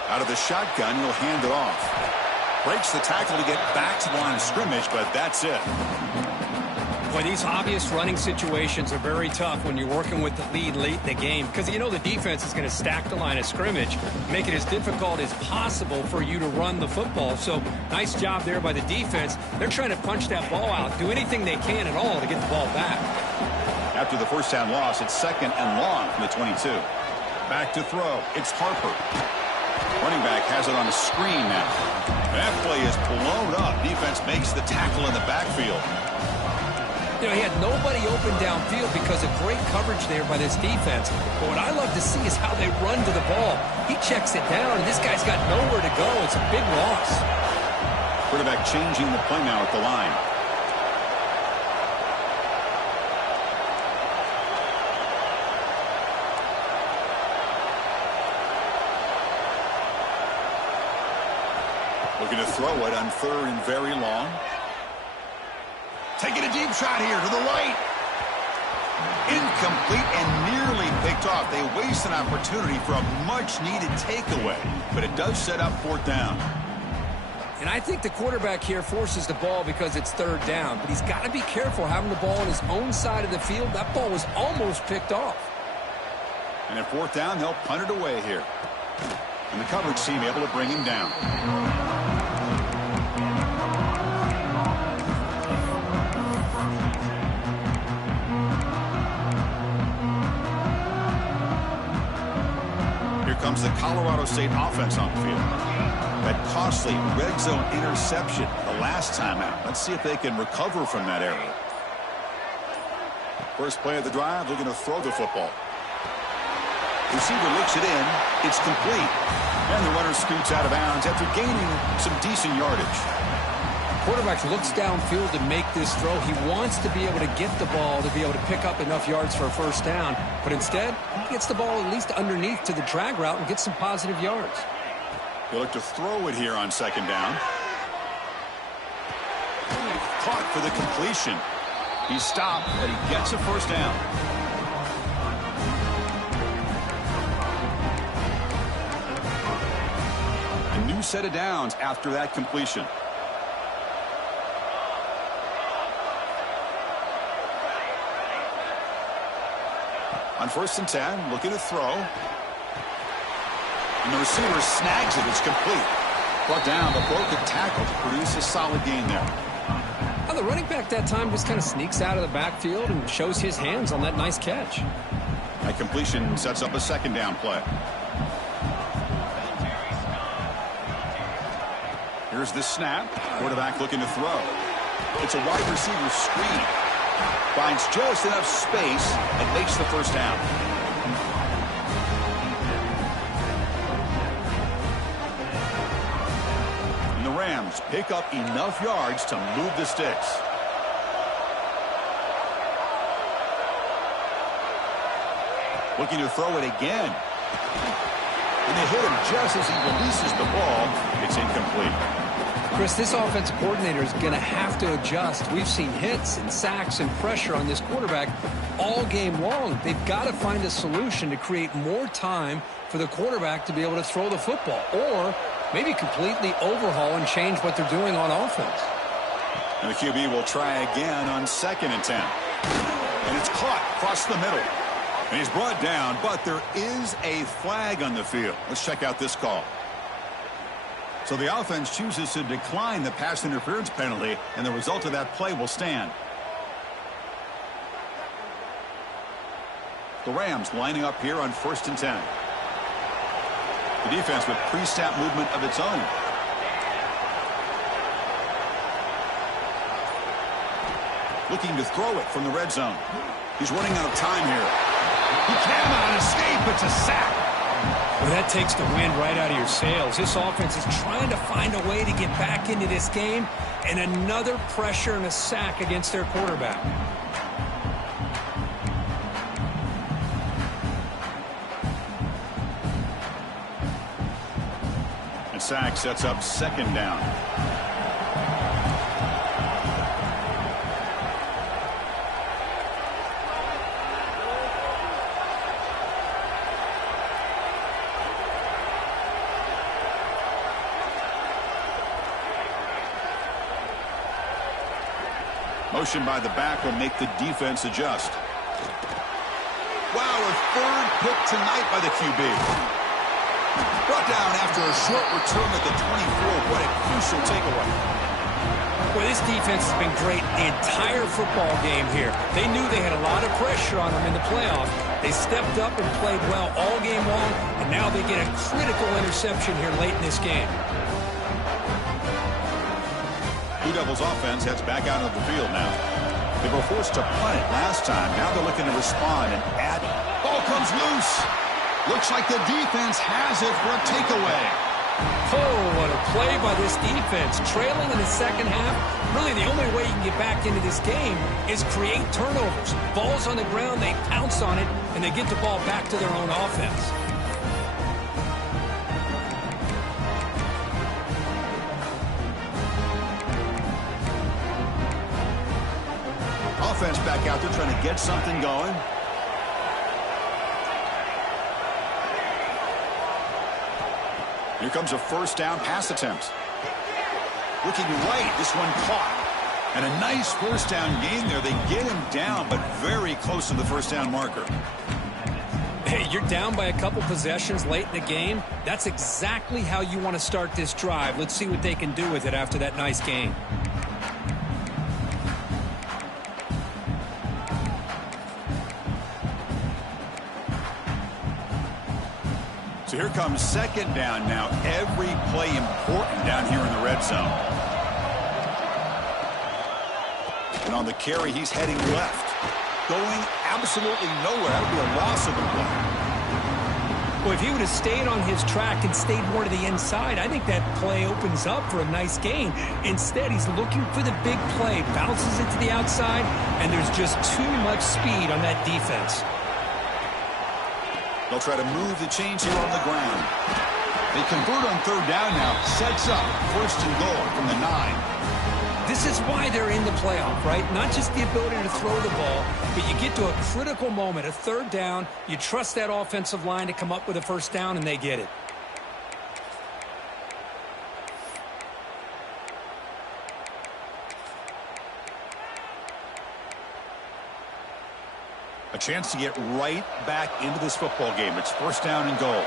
Out of the shotgun, he'll hand it off. Breaks the tackle to get back to the line of scrimmage, but that's it. Boy, these obvious running situations are very tough when you're working with the lead late in the game because you know the defense is going to stack the line of scrimmage, make it as difficult as possible for you to run the football. So nice job there by the defense. They're trying to punch that ball out, do anything they can at all to get the ball back. After the first down loss, it's 2nd and long from the 22. Back to throw. It's Harper. Running back has it on a screen now. That play is blown up. Defense makes the tackle in the backfield. You know, he had nobody open downfield because of great coverage there by this defense. But what I love to see is how they run to the ball. He checks it down, and this guy's got nowhere to go. It's a big loss. Quarterback changing the play now at the line. Looking to throw it on 3rd and very long. Taking a deep shot here to the right. Incomplete and nearly picked off. They waste an opportunity for a much-needed takeaway, but it does set up 4th down. And I think the quarterback here forces the ball because it's 3rd down, but he's got to be careful having the ball on his own side of the field. That ball was almost picked off. And at 4th down, they'll punt it away here. And the coverage team able to bring him down. Comes the Colorado State offense on the field. That costly red zone interception the last time out. Let's see if they can recover from that error. First play of the drive, looking to throw the football. Receiver looks it in. It's complete. And the runner scoots out of bounds after gaining some decent yardage. Quarterback looks downfield to make this throw. He wants to be able to get the ball to be able to pick up enough yards for a first down. But instead, he gets the ball at least underneath to the drag route and gets some positive yards. He'll look to throw it here on 2nd down. Caught for the completion. He's stopped, but he gets a first down. A new set of downs after that completion. On 1st and 10, looking to throw. And the receiver snags it. It's complete. Brought down, but broken tackle to produce a solid gain there. Well, the running back that time just kind of sneaks out of the backfield and shows his hands on that nice catch. That completion sets up a 2nd down play. Here's the snap. Quarterback looking to throw. It's a wide receiver screen. Finds just enough space and makes the first down. And the Rams pick up enough yards to move the sticks. Looking to throw it again. And they hit him just as he releases the ball. It's incomplete. Chris, this offensive coordinator is going to have to adjust. We've seen hits and sacks and pressure on this quarterback all game long. They've got to find a solution to create more time for the quarterback to be able to throw the football, or maybe completely overhaul and change what they're doing on offense. And the QB will try again on 2nd and 10. And it's caught across the middle. And he's brought down, but there is a flag on the field. Let's check out this call. So the offense chooses to decline the pass interference penalty, and the result of that play will stand. The Rams lining up here on 1st and 10. The defense with pre-snap movement of its own. Looking to throw it from the red zone. He's running out of time here. He cannot escape. It's a sack. Well, that takes the wind right out of your sails. This offense is trying to find a way to get back into this game, and another pressure and a sack against their quarterback. And sack sets up 2nd down. Motion by the back will make the defense adjust. Wow, a third pick tonight by the QB. Brought down after a short return at the 24. What a crucial takeaway. Well, this defense has been great the entire football game here. They knew they had a lot of pressure on them in the playoff. They stepped up and played well all game long, and now they get a critical interception here late in this game. Blue Devils offense heads back out of the field now. They were forced to punt it last time. Now they're looking to respond and add. Ball comes loose. Looks like the defense has it for a takeaway. Oh, what a play by this defense. Trailing in the second half, really the only way you can get back into this game is create turnovers. Ball's on the ground, they pounce on it, and they get the ball back to their own offense. Offense back out there trying to get something going. Here comes a first down pass attempt. Looking right, this one caught. And a nice first down gain there. They get him down, but very close to the first down marker. Hey, you're down by a couple possessions late in the game. That's exactly how you want to start this drive. Let's see what they can do with it after that nice gain. So here comes second down now. Every play important down here in the red zone. And on the carry, he's heading left. Going absolutely nowhere. That would be a loss of the play. Well, if he would have stayed on his track and stayed more to the inside, I think that play opens up for a nice gain. Instead, he's looking for the big play. Bounces it to the outside, and there's just too much speed on that defense. They'll try to move the chains here on the ground. They convert on third down now. Sets up first and goal from the 9. This is why they're in the playoff, right? Not just the ability to throw the ball, but you get to a critical moment, a third down. You trust that offensive line to come up with a first down, and they get it. A chance to get right back into this football game. It's first down and goal.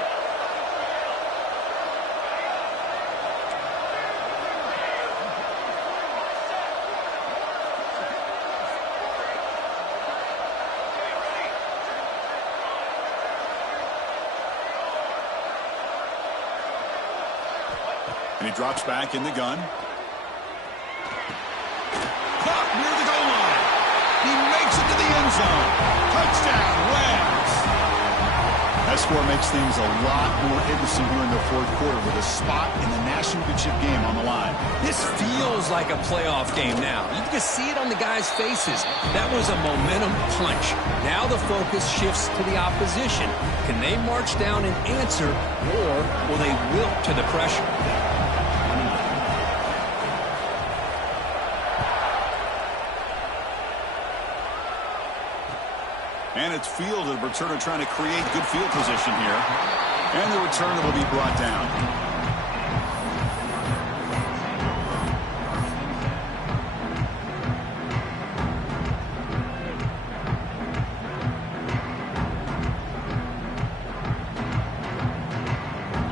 And he drops back in the gun. Caught near the goal line. He makes it to the end zone. Touchdown, Rams. That score makes things a lot more interesting here in the fourth quarter with a spot in the national championship game on the line. This feels like a playoff game now. You can just see it on the guys' faces. That was a momentum punch. Now the focus shifts to the opposition. Can they march down and answer, or will they wilt to the pressure? And it's fielded. The returner trying to create good field position here. And the returner will be brought down.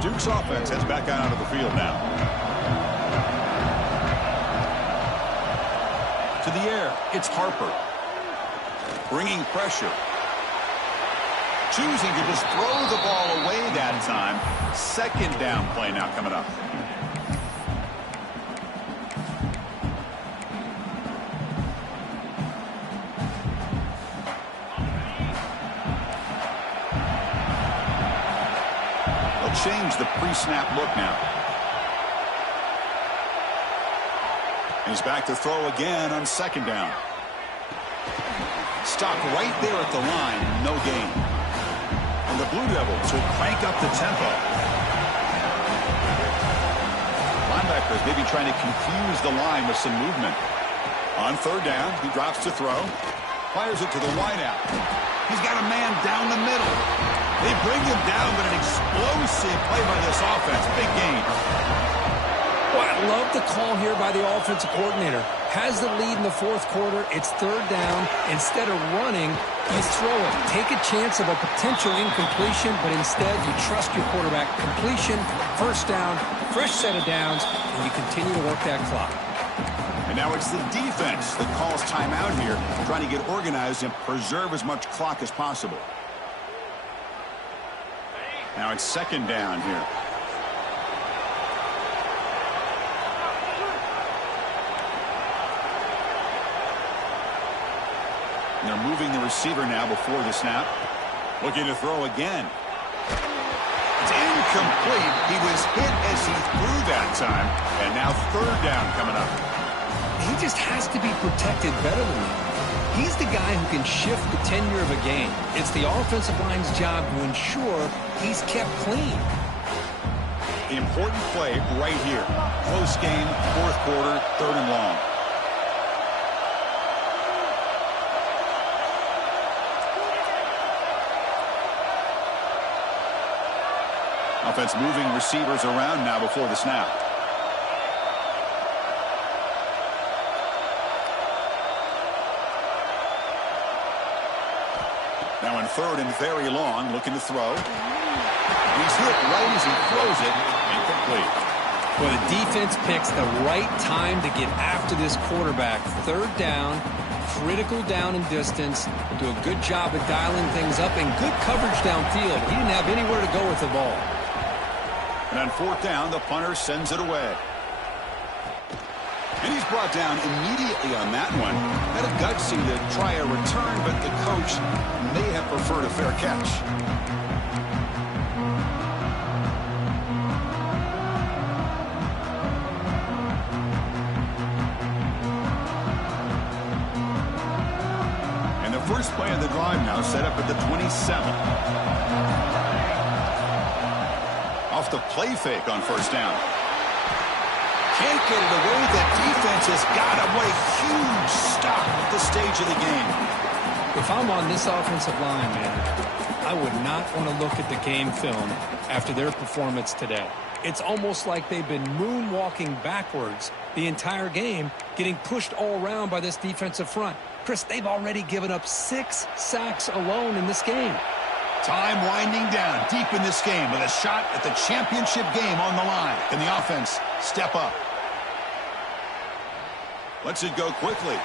Duke's offense heads back out onto the field now. To the air, it's Harper. Bringing pressure. Choosing to just throw the ball away that time. Second down play now coming up. They'll change the pre-snap look now. He's back to throw again on second down. Stop right there at the line. No gain. And the Blue Devils will crank up the tempo. Linebackers maybe trying to confuse the line with some movement. On third down, he drops to throw. Fires it to the wideout. He's got a man down the middle. They bring him down, but an explosive play by this offense. Big gain. Well, I love the call here by the offensive coordinator. Has the lead in the fourth quarter. It's third down. Instead of running, you throw it. Take a chance of a potential incompletion, but instead you trust your quarterback. Completion, first down, fresh set of downs, and you continue to work that clock. And now it's the defense that calls timeout here, trying to get organized and preserve as much clock as possible. Now it's second down here. And they're moving the receiver now before the snap. Looking to throw again. It's incomplete. He was hit as he threw that time. And now third down coming up. He just has to be protected better than that. He's the guy who can shift the tenure of a game. It's the offensive line's job to ensure he's kept clean. Important play right here. Close game, fourth quarter, third and long. Offense moving receivers around now before the snap. Now in third and very long, looking to throw. He's hit right as he throws it. Incomplete. Well, the defense picks the right time to get after this quarterback. Third down, critical down and distance. Do a good job of dialing things up and good coverage downfield. He didn't have anywhere to go with the ball. And on fourth down, the punter sends it away. And he's brought down immediately on that one. Had a gutsy to try a return, but the coach may have preferred a fair catch. And the first play of the drive now set up at the 27. Off the play fake on first down. Can't get it away. That defense has got him. What a huge stop at this stage of the game. If I'm on this offensive line, man, I would not want to look at the game film after their performance today. It's almost like they've been moonwalking backwards the entire game, getting pushed all around by this defensive front. Chris, they've already given up 6 sacks alone in this game. Time winding down deep in this game with a shot at the championship game on the line. Can the offense step up? Lets it go quickly.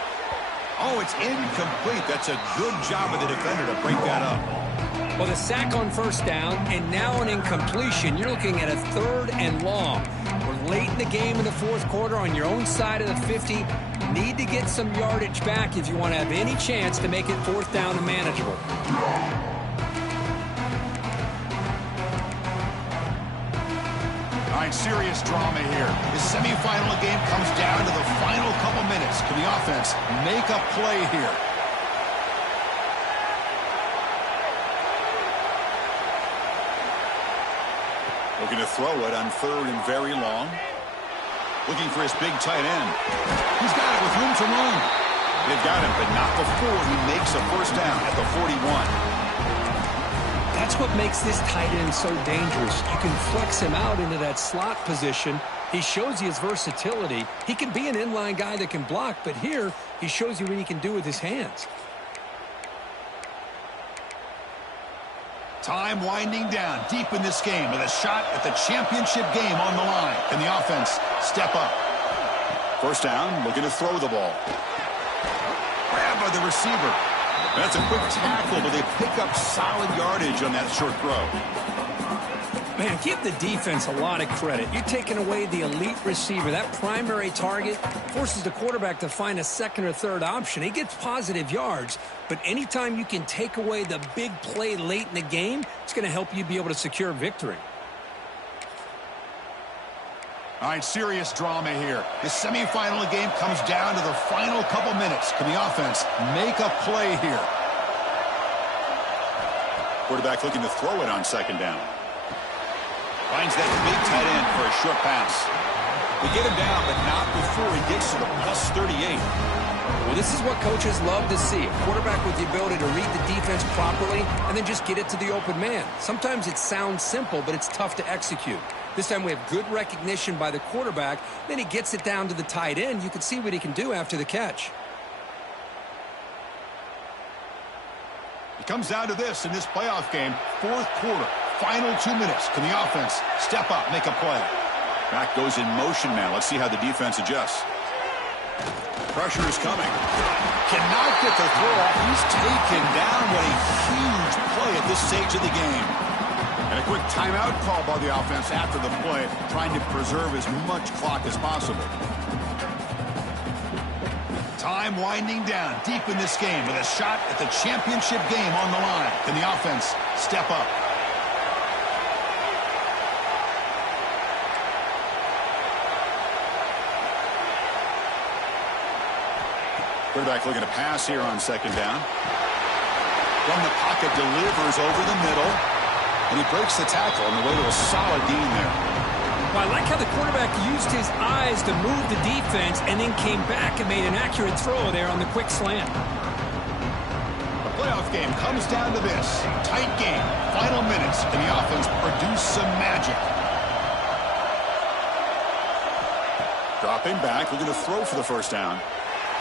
Oh, it's incomplete. That's a good job of the defender to break that up. Well, the sack on first down and now an incompletion. You're looking at a third and long. We're late in the game in the fourth quarter on your own side of the 50. Need to get some yardage back if you want to have any chance to make it fourth down and manageable. All right, serious drama here. The semifinal game comes down to the final couple minutes. Can the offense make a play here? Looking to throw it on third and very long. Looking for his big tight end. He's got it with room to run. They've got him, but not before he makes a first down at the 41. That's what makes this tight end so dangerous. You can flex him out into that slot position. He shows you his versatility. He can be an inline guy that can block, but here he shows you what he can do with his hands. Time winding down deep in this game with a shot at the championship game on the line. Can the offense step up? First down, looking to throw the ball. Grab by the receiver. That's a quick tackle, but they pick up solid yardage on that short throw. Man, give the defense a lot of credit. You're taking away the elite receiver. That primary target forces the quarterback to find a second or third option. He gets positive yards, but anytime you can take away the big play late in the game, it's going to help you be able to secure victory. All right, serious drama here. The semifinal game comes down to the final couple minutes. Can the offense make a play here? Quarterback looking to throw it on second down. Finds that big tight end for a short pass. They get him down, but not before he gets to the plus 38. Well, this is what coaches love to see. A quarterback with the ability to read the defense properly and then just get it to the open man. Sometimes it sounds simple, but it's tough to execute. This time we have good recognition by the quarterback. Then he gets it down to the tight end. You can see what he can do after the catch. It comes down to this in this playoff game. Fourth quarter, final 2 minutes. Can the offense step up, make a play? Back goes in motion now. Let's see how the defense adjusts. Pressure is coming. Cannot get the throw off. He's taken down. What a huge play at this stage of the game. And a quick timeout call by the offense after the play, trying to preserve as much clock as possible. Time winding down deep in this game with a shot at the championship game on the line. Can the offense step up? Quarterback looking to pass here on second down. From the pocket, delivers over the middle. And he breaks the tackle on the way to a solid gain there. Well, I like how the quarterback used his eyes to move the defense and then came back and made an accurate throw there on the quick slant. The playoff game comes down to this. Tight game. Final minutes. Can the offense produce some magic? Dropping back. Looking to throw for the first down.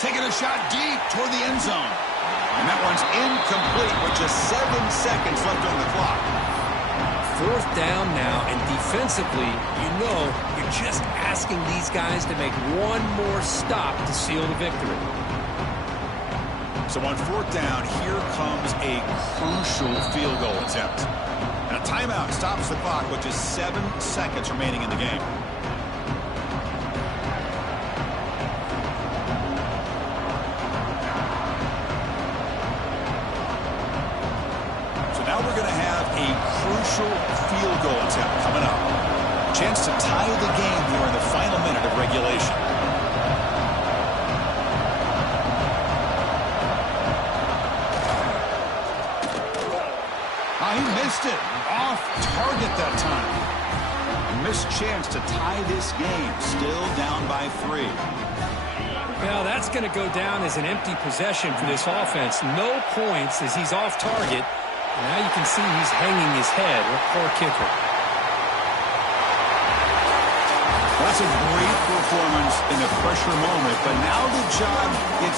Taking a shot deep toward the end zone. And that one's incomplete with just 7 seconds left on the clock. Fourth down now, and defensively, you know, you're just asking these guys to make one more stop to seal the victory. So on fourth down, here comes a crucial field goal attempt. And a timeout stops the clock with just 7 seconds remaining in the game. Now we're going to have a crucial field goal attempt coming up. Chance to tie the game here in the final minute of regulation. He missed it. Off target that time. A missed chance to tie this game. Still down by 3. Well, that's going to go down as an empty possession for this offense. No points as he's off target. Now you can see he's hanging his head. What poor kicker. That's a great performance in a pressure moment, but now the job gets